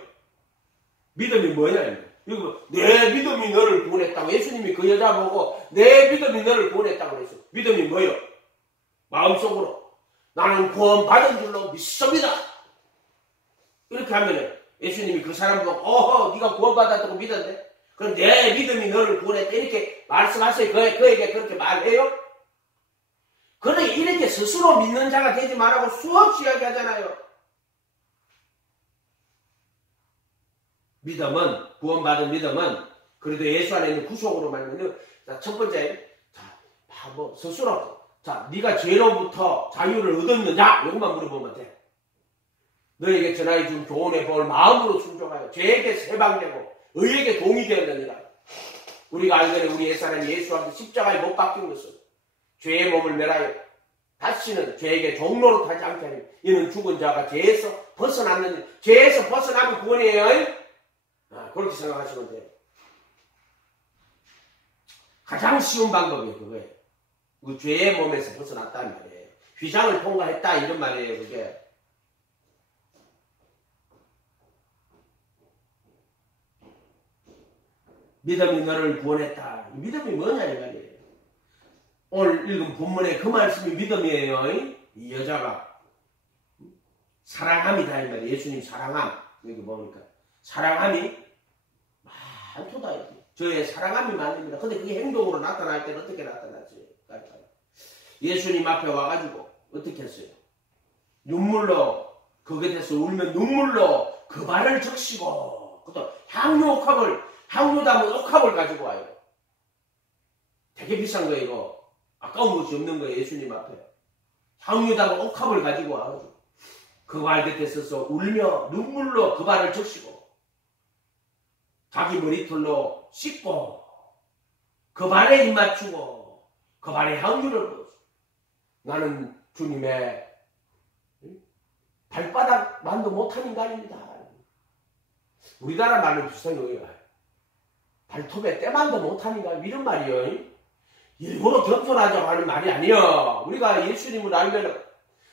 믿음이 뭐냐? 이거 내 믿음이 너를 구원했다고. 예수님이 그 여자 보고 내 믿음이 너를 구원했다고 그랬어. 믿음이 뭐예요? 마음속으로 나는 구원받은 줄로 믿습니다. 이렇게 하면은 예수님이 그 사람 보고 어허 네가 구원받았다고 믿었네. 그럼 내 믿음이 너를 구원했다. 이렇게 말씀하세요. 그에게 그렇게 말해요? 그러니 이렇게 스스로 믿는 자가 되지 말라고 수없이 이야기하잖아요. 믿음은 구원받은 믿음은 그래도 예수 안에 있는 구속으로 말하면 첫 번째 스스로 네가 죄로부터 자유를 얻었느냐? 이것만 물어보면 돼. 너에게 전하여 준 교훈의 법을 마음으로 순종하여 죄에게 해방되고 의에게 동의되었느니라. 우리가 알거니 우리 옛사람이 예수한테 십자가에 못 박힌 것은 죄의 몸을 멸하여 다시는 죄에게 종로로 타지 않게 하니 이는 죽은 자가 죄에서 벗어났느니 죄에서 벗어나면 구원이에요. 그렇게 생각하시면 돼요. 가장 쉬운 방법이 그거예요. 그 죄의 몸에서 벗어났다는 말이에요. 휘장을 통과했다 이런 말이에요. 그게. 믿음이 너를 구원했다. 믿음이 뭐냐 이 말이에요. 오늘 읽은 본문의 그 말씀이 믿음이에요. 이 여자가 사랑함이다 이 말이에요. 예수님 사랑함. 여기 보니까 사랑함이 많도다. 저의 사랑함이 많습니다. 근데 그게 행동으로 나타날 때는 어떻게 나타나지? 예수님 앞에 와가지고 어떻게 했어요? 눈물로 거기에 대해서 울면 눈물로 그 발을 적시고 또 향유 담은 옥합을 가지고 와요. 되게 비싼 거예요. 이거 아까운 것이 없는 거예요. 예수님 앞에 향유 담은 옥합을 가지고 와가지고 그 발 곁에 서서 울며 눈물로 그 발을 적시고 자기 머리털로 씻고 그 발에 입 맞추고 그 발에 향유를 부었어. 나는 주님의 발바닥만도 못한 인간입니다. 우리나라 말로 비슷한 거예요. 발톱에 때만도 못한 인간 이런 말이에요. 일부러 겸손하자고 하는 말이 아니에요. 우리가 예수님을 알면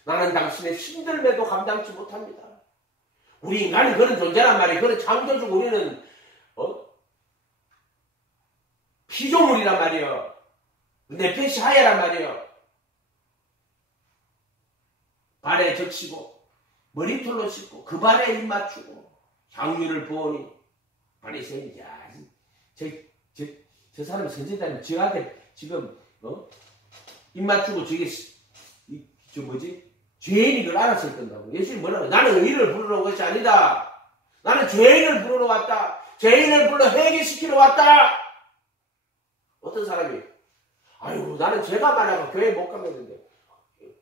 나는 당신의 힘들매도 감당치 못합니다. 우리 인간은 그런 존재란 말이에요. 그런 창조주고 우리는 피조물이란 말이에요. 네페시 하야란 말이에요. 발에 적시고 머리털로 씻고 그 발에 입 맞추고 향유를 부으니 바리새인이 야, 저 사람 선지자님 저한테 지금 입 맞추고 저게 저 뭐지? 죄인이 걸 알았을 건다고. 예수님 뭐라고? 나는 의인을 부르러 온 것이 아니다. 나는 죄인을 부르러 왔다. 죄인을 불러 회개시키러 왔다. 어떤 사람이 아유 나는 죄가 많아가 교회 못 가겠는데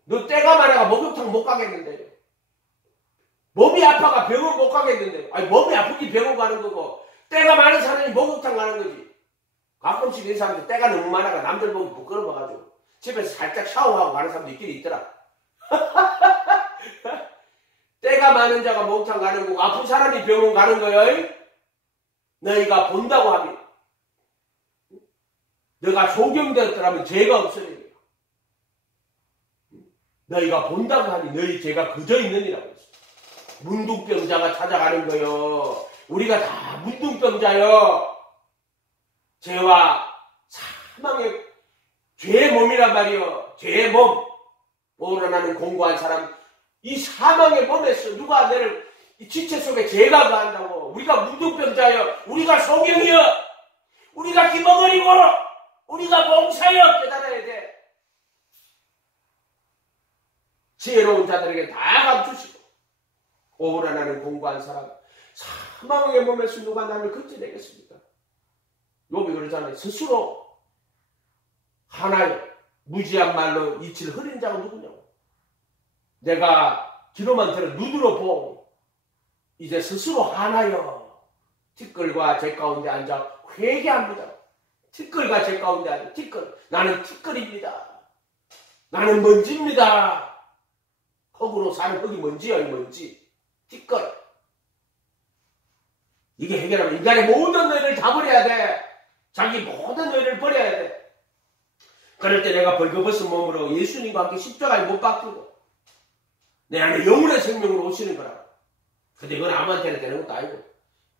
너 때가 많아가 목욕탕 못 가겠는데 몸이 아파가 병원 못 가겠는데 아니 몸이 아프기 병원 가는 거고 때가 많은 사람이 목욕탕 가는 거지. 가끔씩 이 사람들 때가 너무 많아가 남들 보기 부끄러워가지고 집에서 살짝 샤워하고 가는 사람도 있긴 있더라. 때가 많은 자가 목욕탕 가는 거고 아픈 사람이 병원 가는 거예요. 너희가 본다고 하면 너가 소경되었더라면 죄가 없으리라. 너희가 본다고 하니 너희 죄가 그저 있느니라고 했어. 문둥병자가 찾아가는 거요. 우리가 다 문둥병자요. 죄와 사망의 죄의 몸이란 말이요. 죄의 몸. 오로나는 공고한 사람. 이 사망의 몸에서 누가 너를 이 지체 속에 죄가 가한다고. 우리가 문둥병자요. 우리가 소경이요. 우리가 기멍거리고 우리가 몽사여 깨달아야 돼. 지혜로운 자들에게 다 감추시고 오로나는 공고한 사람. 사망의 몸에서 누가 나를 건져내겠습니까? 욥이 그러잖아요. 스스로 하나요. 무지한 말로 이치를 흐린 자가 누구냐고. 내가 귀로만 들어 눈으로 보고 이제 스스로 하나요. 티끌과 제 가운데 앉아 회개합니다. 티끌과 제 가운데 앉아 티끌. 나는 티끌입니다. 나는 먼지입니다. 흙으로 사는 흙이 먼지야. 이 먼지. 티끌. 이게 해결하면 인간의 모든 의를 다 버려야 돼. 자기 모든 의를 버려야 돼. 그럴 때 내가 벌거벗은 몸으로 예수님과 함께 십자가에 못 박히고 내 안에 영혼의 생명으로 오시는 거라. 근데 이건 아무한테나 되는 것도 아니고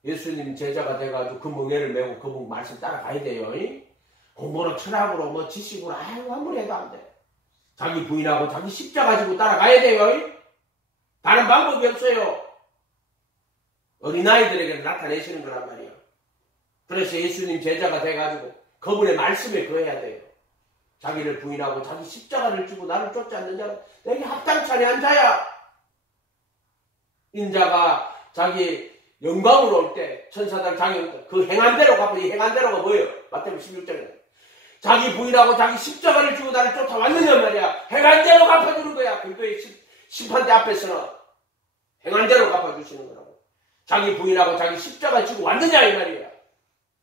예수님 제자가 돼가지고 그 멍에를 메고 그분 말씀 따라가야 돼요. 공부로 철학으로 뭐 지식으로 아무리 해도 안 돼. 자기 부인하고 자기 십자가 가지고 따라가야 돼요. 다른 방법이 없어요. 어린아이들에게 나타내시는 거란 말이에요. 그래서 예수님 제자가 돼가지고 그분의 말씀에 거해야 돼요. 자기를 부인하고 자기 십자가를 지고 나를 쫓지 않는 자는 내게 합당치 아니한 자야. 인자가 자기 영광으로 올 때 천사들 장애 그 행한 대로 갚아. 이 행한 대로가 뭐예요? 마태복음 16장에 자기 부인하고 자기 십자가를 지고 나를 쫓아왔느냐 말이야. 행한 대로 갚아주는 거야. 그거의 심판대 앞에서는 행한 대로 갚아주시는 거라고. 자기 부인하고 자기 십자가 지고 왔느냐 이 말이야.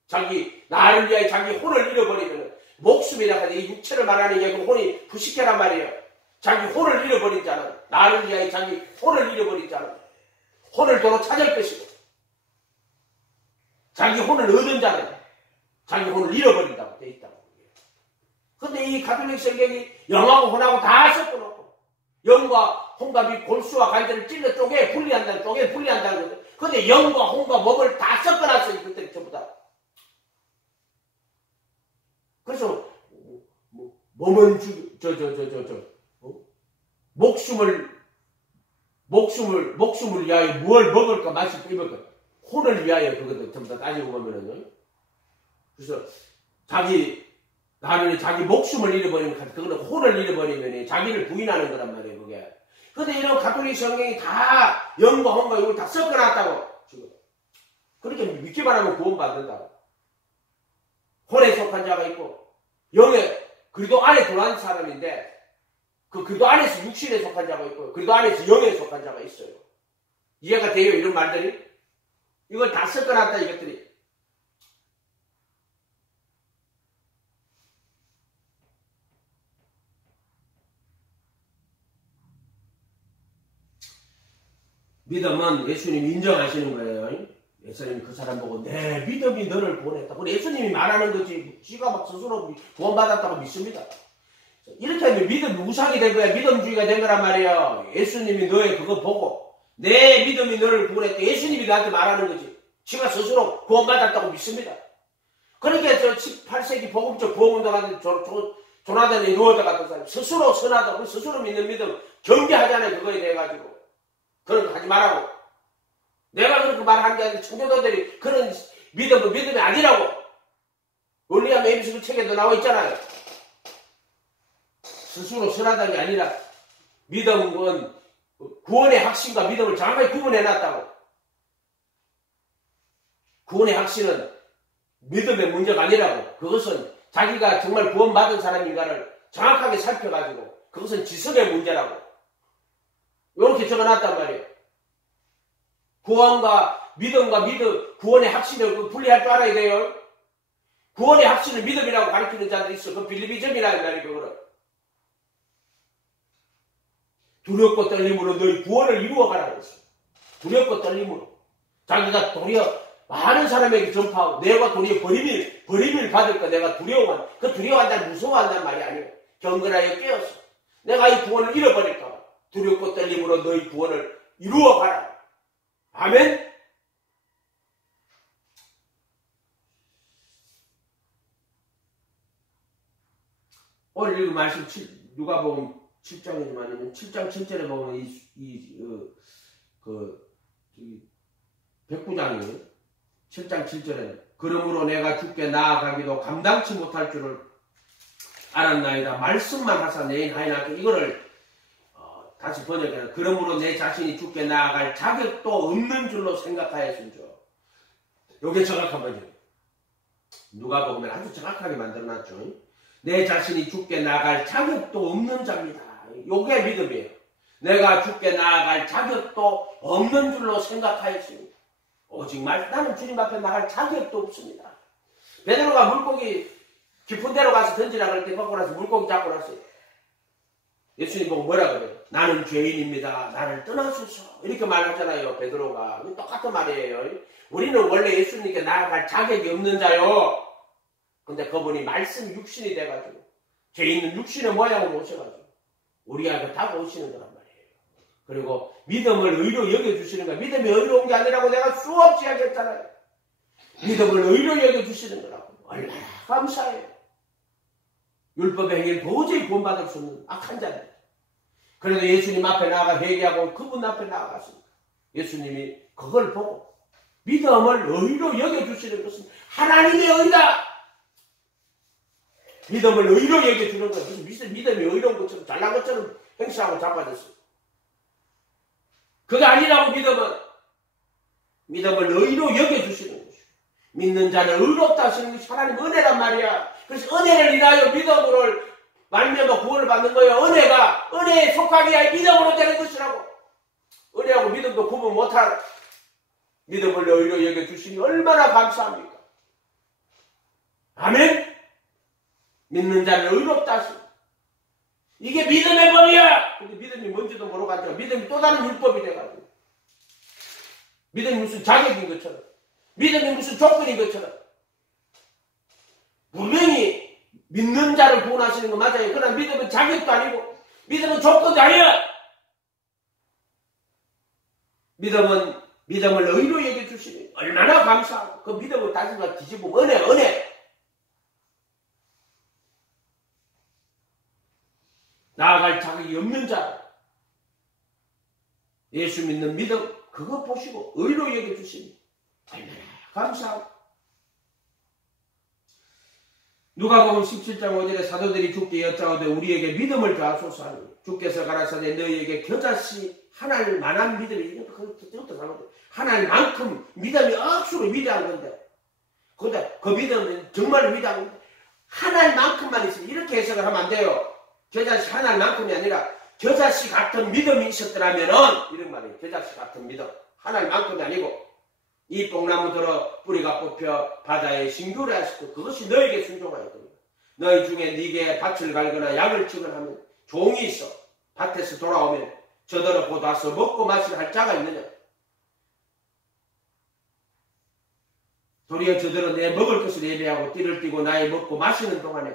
자기 나를 위하여 자기 혼을 잃어버리면 목숨이라 하는 이 육체를 말하는 게 그 혼이 부식해란 말이에요. 자기 혼을 잃어버린 자는 나를 위하여 자기 혼을 잃어버린 자는 혼을 도로 찾을 것이고 자기 혼을 얻은 자는 자기 혼을 잃어버린다고 돼 있다고. 근데 이 가톨릭 성경이 영하고 혼하고 다 섞어놓고 영과 혼과 및 골수와 갈대를 찔러 쪼개 분리한다는 거죠. 근데 영과 혼과 몸을 다 섞어놨어요. 그때 전부 다. 그래서 몸은 목숨을 위하여 뭘 먹을까 마실까 입을까 혼을 위하여 그것도 전부 다 따지고 보면은요. 그래서 나는 자기 목숨을 잃어버리면 그거는 혼을 잃어버리면 자기를 부인하는 거란 말이에요. 그게. 근데 이런 가톨릭 성경이 다 영과 혼과 이걸 다 섞어놨다고 지금. 그렇게 믿기만 하면 구원받는다고. 혼에 속한 자가 있고 영에 그리도 안에 들어간 사람인데 그리도 안에서 육신에 속한 자가 있고 그리도 안에서 영에 속한 자가 있어요. 이해가 돼요? 이런 말들이? 이걸 다 섞어놨다 이것들이. 믿음은 예수님이 인정하시는 거예요. 예수님이 그 사람 보고 내 믿음이 너를 구원했다. 그래 예수님이 말하는 거지. 지가 막 스스로 구원받았다고 믿습니다. 이렇게 하면 믿음이 우상이 된 거야. 믿음주의가 된 거란 말이에요. 예수님이 너의 그거 보고 내 믿음이 너를 구원했다. 예수님이 나한테 말하는 거지. 지가 스스로 구원받았다고 믿습니다. 그러니까 저 18세기 복음적 구원운동하는 조나단이 누워다 같은 사람 스스로 선하다고 스스로 믿는 믿음 경계하잖아요. 그거에 대해 가지고. 그런 거 하지 말라고. 내가 그렇게 말하는 게 아니라 청교도들이 그런 믿음이 아니라고. 원리암 에비스 책에도 나와 있잖아요. 스스로 선하다는 게 아니라 믿음은 구원의 확신과 믿음을 정확하게 구분해놨다고. 구원의 확신은 믿음의 문제가 아니라고. 그것은 자기가 정말 구원받은 사람인가를 정확하게 살펴가지고 그것은 지성의 문제라고. 이렇게 적어놨단 말이에요. 구원과 믿음과 구원의 확신을 분리할 줄 알아야 돼요. 구원의 확신을 믿음이라고 가르치는 자들이 있어. 그 빌리비즘이라는 말이에요. 그거는. 두렵고 떨림으로 너희 구원을 이루어가라 그랬어요. 두렵고 떨림으로. 자기가 도리어 많은 사람에게 전파하고 내가 도리어 버림을 받을까 내가 그 두려워한다는 무서워한다는 말이 아니에요. 경건하여 깨어서 내가 이 구원을 잃어버릴까 봐. 두렵고 떨림으로 너희 구원을 이루어가라. 아멘? 오늘 읽은 말씀 누가복음 7장이지만 7장 7절에 보면 백부장이 7장 7절에 그러므로 내가 주께 나아가기도 감당치 못할 줄을 알았나이다. 말씀만 하사 내 하이나 이거를 다시 번역해서 그러므로 내 자신이 주께 나아갈 자격도 없는 줄로 생각하였은즉. 요게 정확한 번역이에요. 누가복음에 아주 정확하게 만들어놨죠. 내 자신이 주께 나아갈 자격도 없는 자입니다. 요게 믿음이에요. 내가 주께 나아갈 자격도 없는 줄로 생각하였습니다. 오직 나는 주님 앞에 나갈 자격도 없습니다. 베드로가 물고기 깊은 데로 가서 던지라 그럴 때 거꾸로 나서 물고기 잡고 났어요. 예수님 보고 뭐라 그래요? 나는 죄인입니다. 나를 떠나소서. 이렇게 말하잖아요. 베드로가. 똑같은 말이에요. 우리는 원래 예수님께 나아갈 자격이 없는 자요. 근데 그분이 말씀 육신이 돼가지고 죄 있는 육신의 모양으로 오셔가지고 우리한테 다가오시는 거란 말이에요. 그리고 믿음을 의로 여겨주시는 거야. 믿음이 의로운 게 아니라고 내가 수없이 하겠잖아요. 믿음을 의로 여겨주시는 거라고. 얼마나 감사해요. 율법의 행위를 도저히 구원받을 수 없는 악한 자들. 그래도 예수님 앞에 나아가 회개하고 그분 앞에 나아갔습니다. 예수님이 그걸 보고 믿음을 의로 여겨주시는 것은 하나님의 의다. 믿음을 의로 여겨주는 것은 무슨 믿음이 의로운 것처럼 잘난 것처럼 행사하고 자빠졌어요. 그게 아니라고 믿음을 의로 여겨주시는 것이요. 믿는 자는 의롭다 하시는 것이 하나님 은혜란 말이야. 그래서 은혜를 인하여 믿음으로 말미암아 구원을 받는 거예요. 은혜에 속하기 위하여 믿음으로 되는 것이라고. 은혜하고 믿음도 구분 못할 믿음을 의로 여겨주시니 얼마나 감사합니까? 아멘? 믿는 자는 의롭다 하시니. 이게 믿음의 법이야. 근데 믿음이 뭔지도 모르고 앉아. 믿음이 또 다른 율법이 돼가지고. 믿음이 무슨 자격인 것처럼. 믿음이 무슨 조건인 것처럼. 분명히 믿는 자를 구원하시는 거 맞아요. 그러나 믿음은 자격도 아니고 믿음은 조건도 아니야. 믿음을 의로 여겨주시니 얼마나 감사하고 그 믿음을 다시 뒤집으면 은혜. 나아갈 자격이 없는 자 예수 믿는 믿음 그거 보시고 의로 여겨주시니 얼마나 감사하고 누가복음 17장 5절에 사도들이 주께 여짜오되 우리에게 믿음을 더하소서 하니 주께서 가라사대 너희에게 겨자씨 하나를 만한 믿음이 그것도 잘못돼 하나일 만큼 믿음이 억수로 위대한 건데 근데 그 믿음은 정말 위대한 건데 하나일 만큼만 있으면 이렇게 해석을 하면 안 돼요. 겨자씨 하나일 만큼이 아니라 겨자씨 같은 믿음이 있었더라면은 이런 말이에요. 겨자씨 같은 믿음 하나일 만큼이 아니고 이 뽕나무 들어 뿌리가 뽑혀 바다에 싱교를 하시고 그것이 너에게 순종하였거든. 너희 중에 네게 밭을 갈거나 약을 치거나 하면 종이 있어 밭에서 돌아오면 저더러 곧 와서 먹고 마시라 할 자가 있느냐. 도리어 저더러 내 먹을 것을 예배하고 띠를 띠고 나의 먹고 마시는 동안에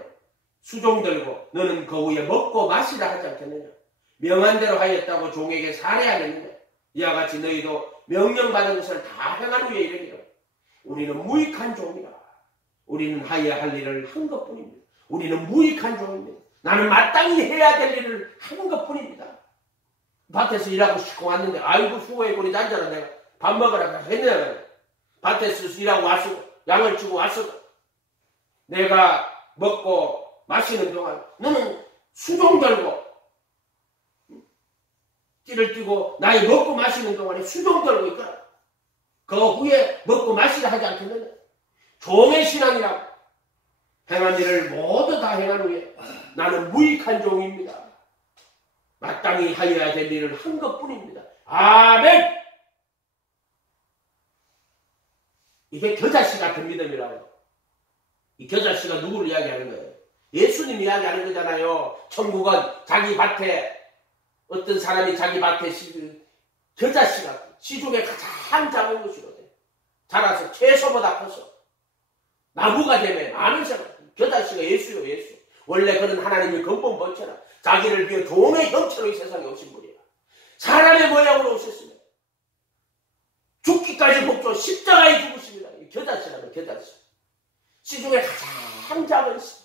수종 들고 너는 그 후에 먹고 마시라 하지 않겠느냐. 명한 대로 하였다고 종에게 살해하겠느냐. 이와 같이 너희도 명령받은 것을 다 행한 후에 이르기로 우리는 무익한 종이라. 우리는 하여야 할 일을 한 것뿐입니다. 우리는 무익한 종입니다. 나는 마땅히 해야 될 일을 한 것뿐입니다. 밭에서 일하고 싶고 왔는데 아이고 수고해 보니 앉아라 내가 밥 먹으라 했냐. 밭에서 일하고 왔어 양을 치고 왔어 내가 먹고 마시는 동안 너는 수종 들고 띠를 띠고 나이 먹고 마시는 동안에 수종 들고 있거라. 그 후에 먹고 마시라 하지 않겠느냐. 종의 신앙이라고 행한 일을 모두 다 행한 후에 나는 무익한 종입니다. 마땅히 하여야 될 일을 한 것뿐입니다. 아멘. 이게 겨자씨 같은 믿음이라고. 이 겨자씨가 누구를 이야기하는 거예요? 예수님 이야기하는 거잖아요. 천국은 자기 밭에 어떤 사람이 자기 밭에 겨자씨 같은 시중에 가장 작은 것이거든. 자라서 채소보다 커서 나무가 되면 많은 사람. 겨자씨가 예수요 예수. 원래 그는 하나님의 근본 본체라. 자기를 비워 종의 형체로 이 세상에 오신 분이라. 사람의 모양으로 오셨으면 죽기까지 복종 십자가에 죽으십니다. 겨자씨라면 겨자씨. 씨 중에 가장 작은 씨.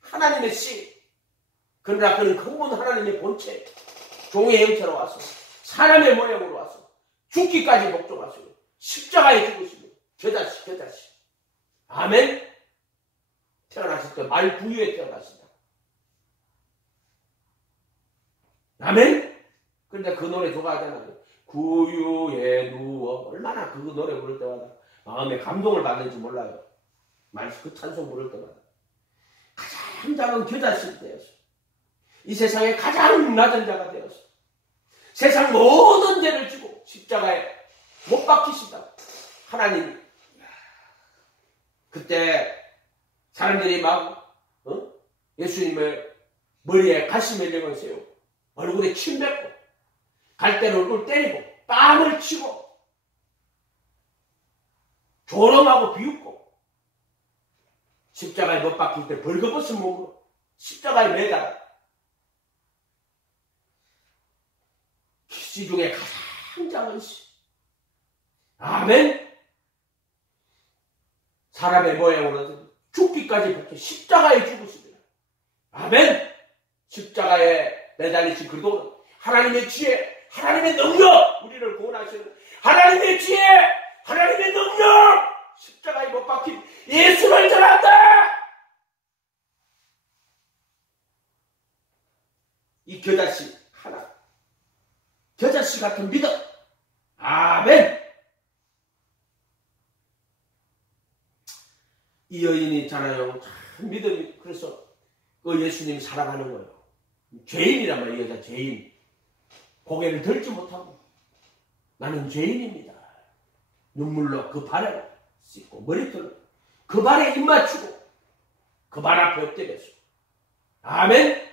하나님의 씨. 그러나 그는 근본 하나님의 본체. 종의 형체로 와서 사람의 모양으로 와서 죽기까지 복종하시고 십자가에 죽으십니다. 겨자씨. 아멘. 태어났을 때 말 구유에 태어났습니다. 아멘. 그런데 그 노래 좋아하잖아요. 구유에 누워. 얼마나 그 노래 부를 때마다 마음에 감동을 받는지 몰라요. 그 찬송 부를 때마다 가장 작은 겨자씨 되었어. 이 세상에 가장 낮은 자가 되었어. 세상 모든 죄를 지고 십자가에 못 박히신다. 하나님. 그때 사람들이 막 예수님의 머리에 가시멜령을 세우고 얼굴에 침 뱉고 갈대로 얼굴 때리고 뺨을 치고 조롱하고 비웃고 십자가에 못 박힐 때 벌거벗은 몸으로 십자가에 매달아 씨 중에 가장 작은 씨. 아멘. 사람의 모양으로 죽기까지 박혀 십자가에 죽으시더라. 아멘. 십자가에 매달리신 그리고 하나님의 지혜, 하나님의 능력, 우리를 구원하시는 하나님의 지혜, 하나님의 능력, 십자가에 못 박힌 예수를 전한다. 이 겨자씨 하나, 겨자씨 같은 믿음. 아멘. 이 여인이 있잖아요. 참 믿음이 그래서 그 예수님이 사랑하는 거예요. 죄인이란 말이에요. 여자 죄인. 고개를 들지 못하고 나는 죄인입니다. 눈물로 그 발에 씻고 머리털로 그 발에 입 맞추고 그 발 앞에 엎드렸어. 아멘.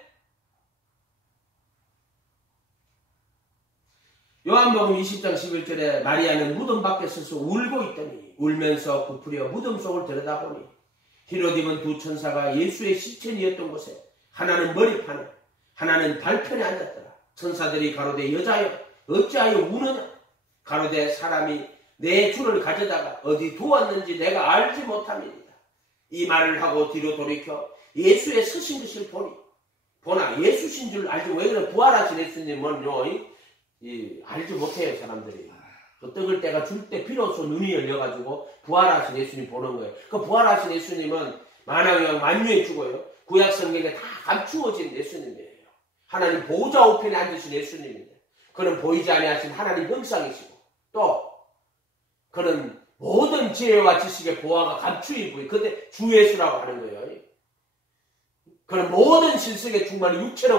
요한복음 20장 11절에 마리아는 무덤 밖에 서서 울고 있더니 울면서 부풀려 무덤 속을 들여다보니 흰옷 입은 두 천사가 예수의 시체니었던 곳에 하나는 머리판에 하나는 발편에 앉았더라. 천사들이 가로되 여자여 어찌하여 우느냐. 가로되 사람이 내 주를 가져다가 어디 두었는지 내가 알지 못함이니이다. 이 말을 하고 뒤로 돌이켜 예수의 서신 것을 보나 예수신 줄 알지. 왜 그래? 부활하신 예수님은요 알지 못해요. 사람들이 그 떡을 때가 줄 때 비로소 눈이 열려가지고 부활하신 예수님 보는 거예요. 그 부활하신 예수님은 만왕의 만유의 주고요, 구약 성경에 다 감추어진 예수님이에요. 하나님 보좌 우편에 앉으신 예수님인데 그는 보이지 아니하신 하나님 형상이시고 또 그는 모든 지혜와 지식의 보화가 감추인 분이 그때 주 예수라고 하는 거예요. 그는 모든 신성의 충만이 육체로